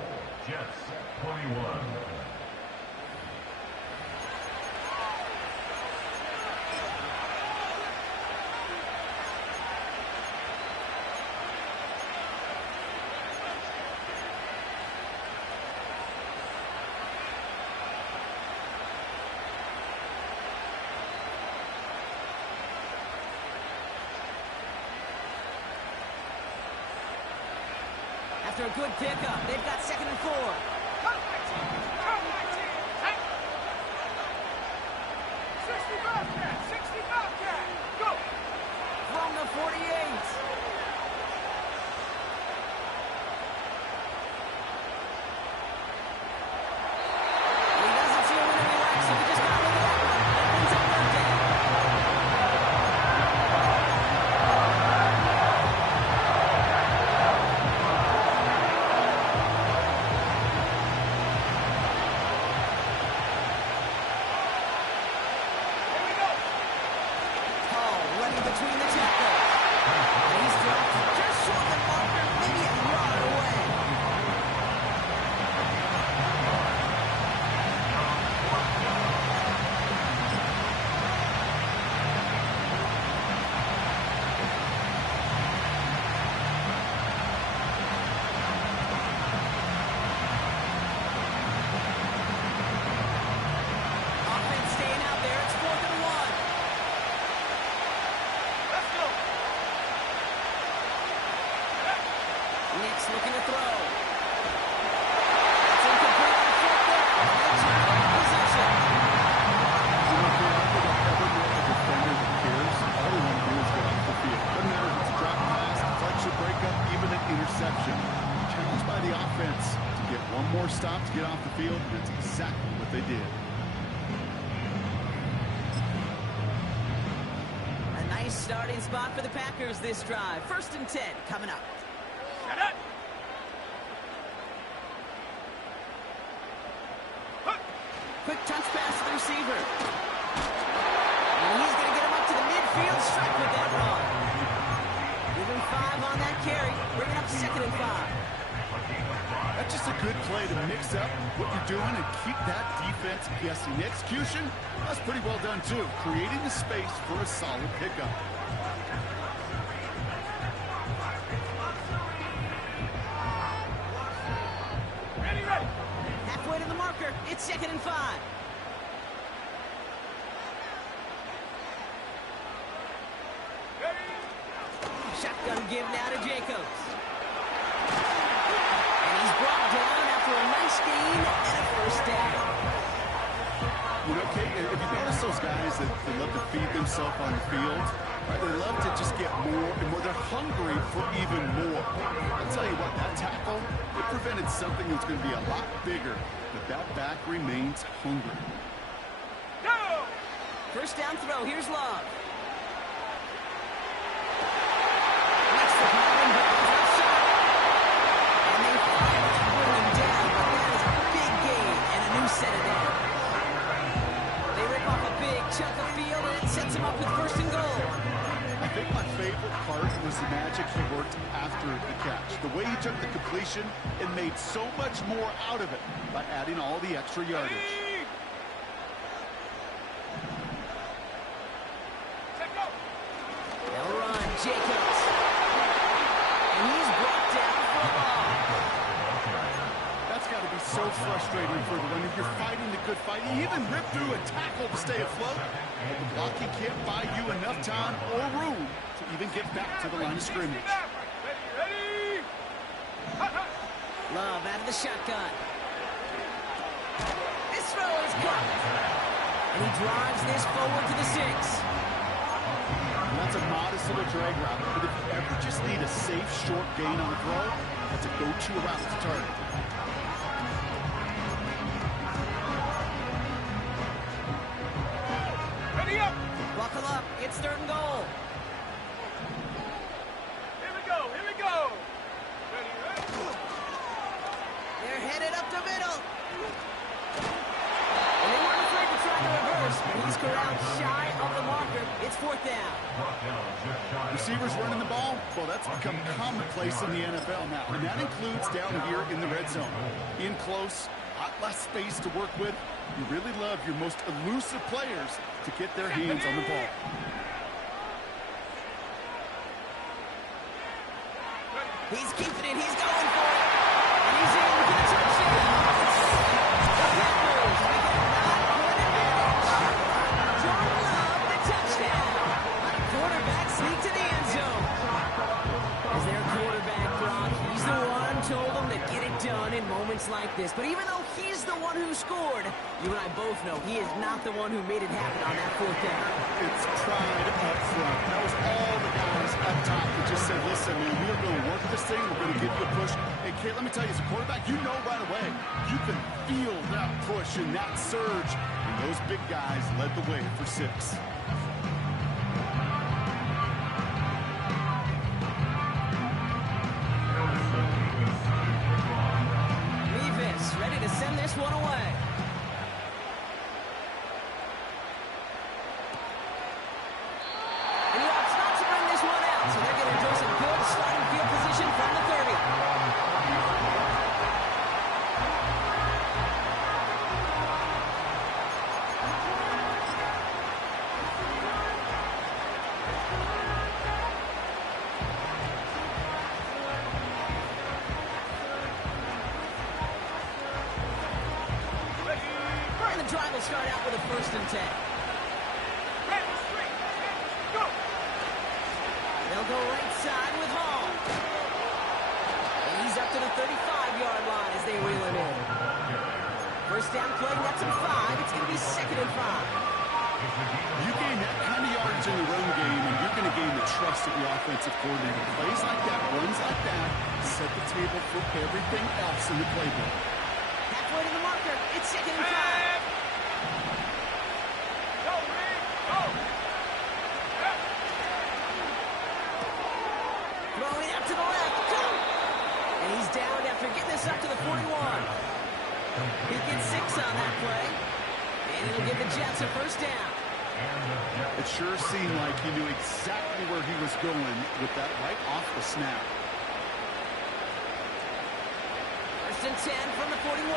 Jets 21. After a good pickup, they've got 2nd and 4. From the 48. He doesn't see a winner he likes, so he just got rid of that one. That brings up 3rd down. Between the tackles. And he's dropped just short of the marker, maybe a yard away. Offense staying out there. It's 4th and 1. Nix looking to throw. It's incomplete on 4th down. They turn it into possession. You know, if you're ever a defender that cares, all they want to do is get off the field. Doesn't matter if it's a drop pass, deflection, breakup, even an interception. Challenged by the offense to get one more stop to get off the field, and that's exactly what they did. A nice starting spot for the Packers this drive. 1st and 10 coming up. Quick touch pass to the receiver. And he's going to get him up to the midfield stripe with that run. Moving 5 on that carry, bringing up 2nd and 5. That's just a good play to mix up what you're doing and keep that defense guessing. The execution, that's pretty well done too. Creating the space for a solid pickup. Halfway to the marker, it's 2nd and 5. Shotgun give now to Jacobs. And he's brought down after a nice gain and a 1st down. You know, Kate, if you notice those guys that they love to feed themselves on the field, right? They love to just get more and more. They're hungry for even more. I'll tell you what, that tackle, it prevented something that's going to be a lot bigger, but that back remains hungry. 1st down throw, here's Love. And they finally bring him down, but that is a big gain and a new set of down. They rip off a big chunk of field, and it sets him up with 1st and goal. I think my favorite part was the magic he worked after the catch. The way he took the completion and made so much more out of it by adding all the extra yardage. They'll run, Jacobs. And he's brought down for a loss. That's got to be so frustrating for the runner. You're fighting the good fight. He even ripped through a tackle to stay afloat. But the blocking can't buy you enough time or room to even get back to the line of scrimmage. Love out of the shotgun. This throw is caught. And he drives this forward to the 6. That's a modest little drag route, but if you ever just need a safe, short gain on a throw, that's a go-to route to target. Ready up! Buckle up, it's 3rd and goal. Here we go, here we go! Ready, ready? They're headed up the middle. And they weren't afraid to try to reverse, but he's corralled shy of the marker. It's 4th down. Receivers running the ball, well, that's become commonplace in the NFL now, and that includes down here in the red zone. In close, a lot less space to work with. You really love your most elusive players to get their hands on the ball. He's keeping it, he's going for it. And he's in for the touchdown. The Packers make it a 9-point advantage. Jordan Love, the touchdown. On a quarterback sneak to the end zone. Is their quarterback, Brock? He's the one told them to get it done in moments like this. But even though he's the one who scored, you and I both know he is not the one who made it happen on that 4th down. It's pride up front. That was all the guys up top that just said, listen, man, we are going to work this thing. We're going to give you a push. Hey, Kate, let me tell you, as a quarterback, you know right away. You can feel that push and that surge. And those big guys led the way for 6. Levis ready to send this one away. And he opts not to bring this one out, so they're going to enjoy some good starting field position from the 30. And the drive will start out with a 1st and 10. They'll go right side with Hall. And he's up to the 35-yard line as they reel him in. 1st down play, that's in 5. It's going to be 2nd and 5. You gain that kind of yardage in the run game, and you're going to gain the trust of the offensive coordinator. Plays like that, runs like that, set the table for everything else in the playbook. Halfway to the marker, it's 2nd and 5. Go, Reed, go! Throwing out to the left, go! And he's down after getting this up to the 41. He gets 6 on that play. And it'll give the Jets a 1st down. It sure seemed like he knew exactly where he was going with that right off the snap. 1st and 10 from the 41.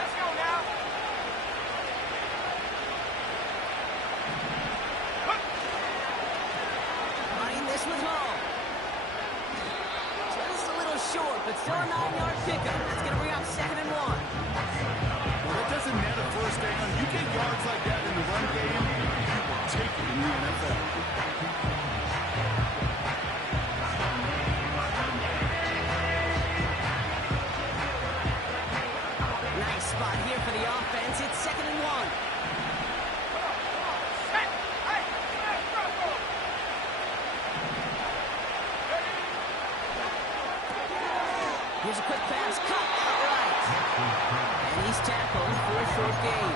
Let's go now! Running this with Hall. Just a little short, but still a 9-yard pickup. That's going to bring up 2nd and 1. Well, that doesn't net a 1st down. You get yards like that in the run game, you will take it in the NFL. Nice spot here for the offense. It's 2nd and 1. Here's a quick pass, cut outright. And he's tackled for a short gain.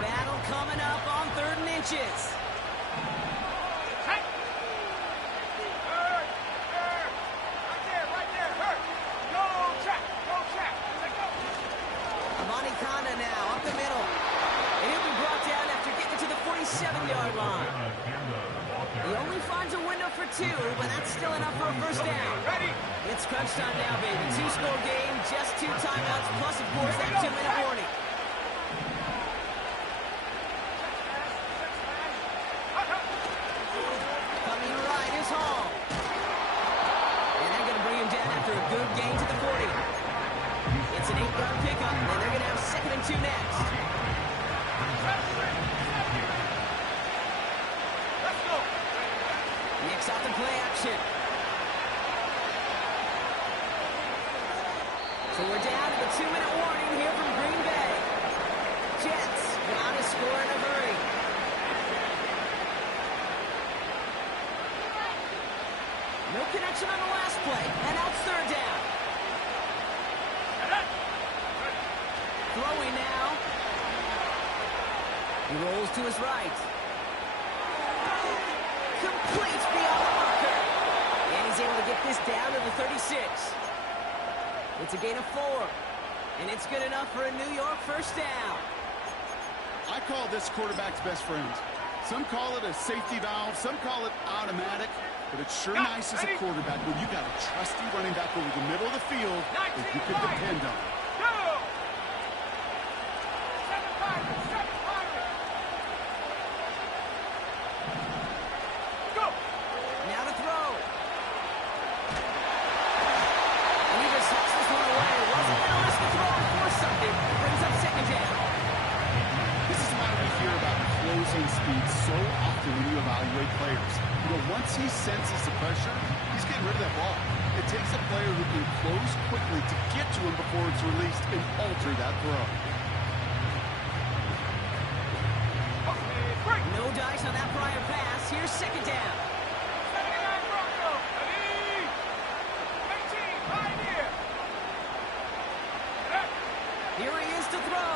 Battle coming up on 3rd and inches. Conda now up the middle. And he'll be brought down after getting to the 47-yard line. He only finds a window for 2, but that's still enough for a 1st down. It's crunch time now, baby. 2-score game, just 2 timeouts, plus, of course, that 2-minute warning. Coming right is Hall. And they're going to bring him down next. Let's go. Kicks out the play action. So we're down to the 2-minute warning here from Green Bay. Jets gotta score in a hurry. No connection on the last play, and now it's third down. Throwing now. He rolls to his right. Complete beyond the marker. And he's able to get this down to the 36. It's a gain of 4. And it's good enough for a New York first down. I call this quarterback's best friend. Some call it a safety valve, some call it automatic, but it's sure nice as a quarterback when you got a trusty running back over the middle of the field that you can depend on. Now to throw. And he just hucks this one away. Wasn't going to risk the throw and force something. Brings up second down. This is why we hear about closing speed so often when you evaluate players. You know, once he senses the pressure, he's getting rid of that ball. It takes a player who can close quickly to get to him before it's released and alter that throw. No dice on that prior pass. Here's second down. Here he is to throw.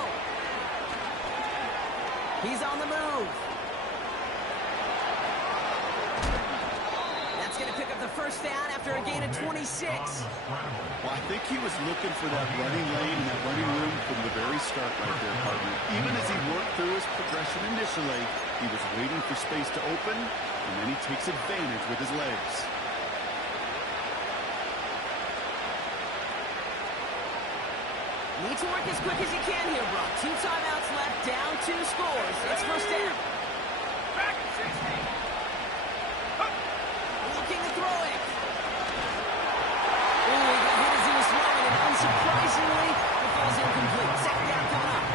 He's on the move. That's going to pick up the first down after a gain of 26. Well, I think he was looking for that running lane and that running room from the very start right there, partner. Even as he worked through his progression initially, he was waiting for space to open, and then he takes advantage with his legs. Needs to work as quick as he can here, Brock. 2 timeouts left, down 2 scores. It's first down. Back at 60. Looking to throw it. Ooh, he got hit as he was throwing, and unsurprisingly, it falls incomplete. Second down coming up.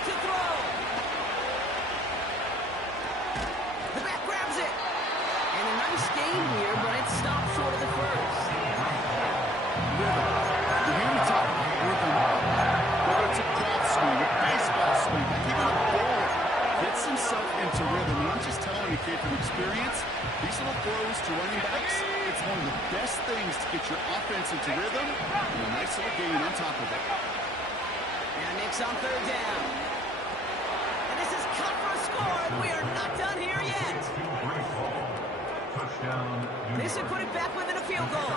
To throw. The back grabs it. And a nice gain here, but it stopped short of the first. You hear me talk about rhythm. Whether it's a golf swing, a baseball swing, like even a bowler gets himself into rhythm. And I'm just telling you, kid, from experience, these little throws to running backs, it's one of the best things to get your offense into rhythm and a nice little gain on top of it. Now Nick's on third down. And this is cut for a score, and we are not done here yet. This would put it back within a field goal.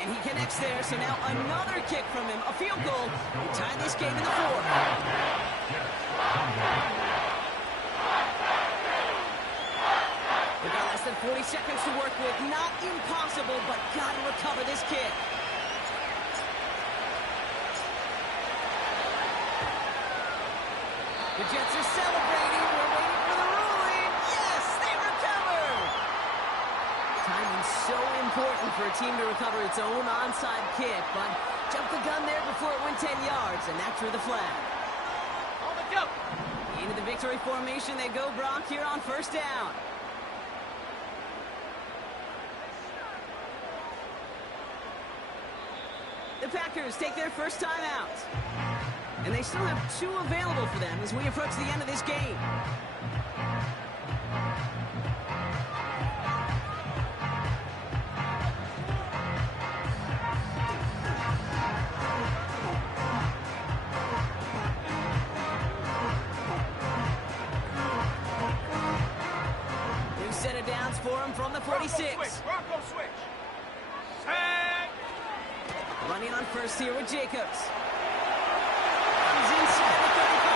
And he connects there, so now another kick from him. A field goal to tie this game in the 4th. We've got less than 40 seconds to work with. Not impossible, but got to recover this kick. The Jets are celebrating. We're waiting for the ruling. Yes, they recovered. Timing's so important for a team to recover its own onside kick, but jumped the gun there before it went 10 yards, and that drew the flag. On the jump. Into the victory formation they go, Brock, here on first down. The Packers take their first time out. And they still have 2 available for them as we approach the end of this game. New set of downs for him from the 46. Bronco switch. Tag. Running on first here with Jacobs. He's inside the 35.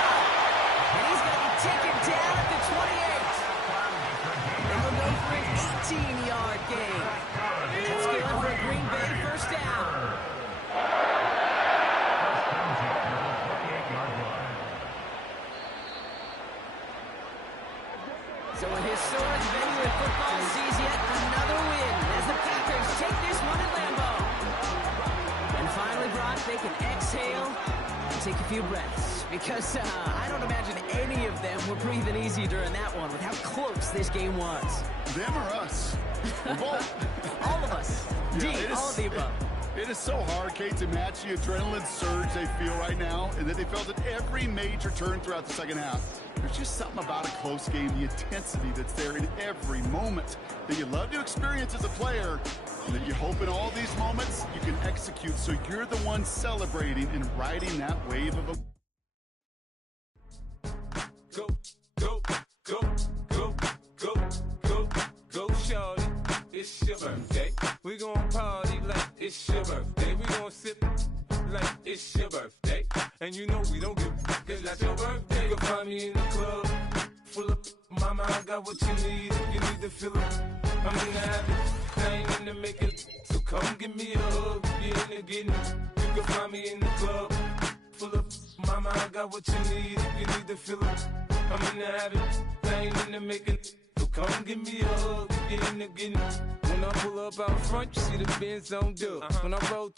And he's going to be taken down at the 28. And we'll go for an Football sees yet another win as the Packers take this one at Lambeau. And finally, Brock, they can exhale and take a few breaths because I don't imagine any of them were breathing easy during that one with how close this game was. Them or us? Both. All of us. Yeah, all of the above. It is so hard, Kate, to match the adrenaline surge they feel right now and that they felt at every major turn throughout the second half. There's just something about a close game, the intensity that's there in every moment that you love to experience as a player, and that you hope in all these moments you can execute so you're the one celebrating and riding that wave of a... Go, go, go, go, go, go, go, shorty. It's your birthday. We gon' party like it's your birthday. We gon' sip like it's your birthday. And you know we don't give a cause that's your birthday. You can find me in the club, full of mama, I got what you need. If you need to fill up, I'm in the habit, I ain't in the making. So come give me a hug, you're in the getting. You can find me in the club, full of mama, I got what you need. If you need to fill up, I'm in the habit, I ain't in the making. So come give me a hug, you're in the getting. When I pull up out front, you see the Benz on dub. When I roll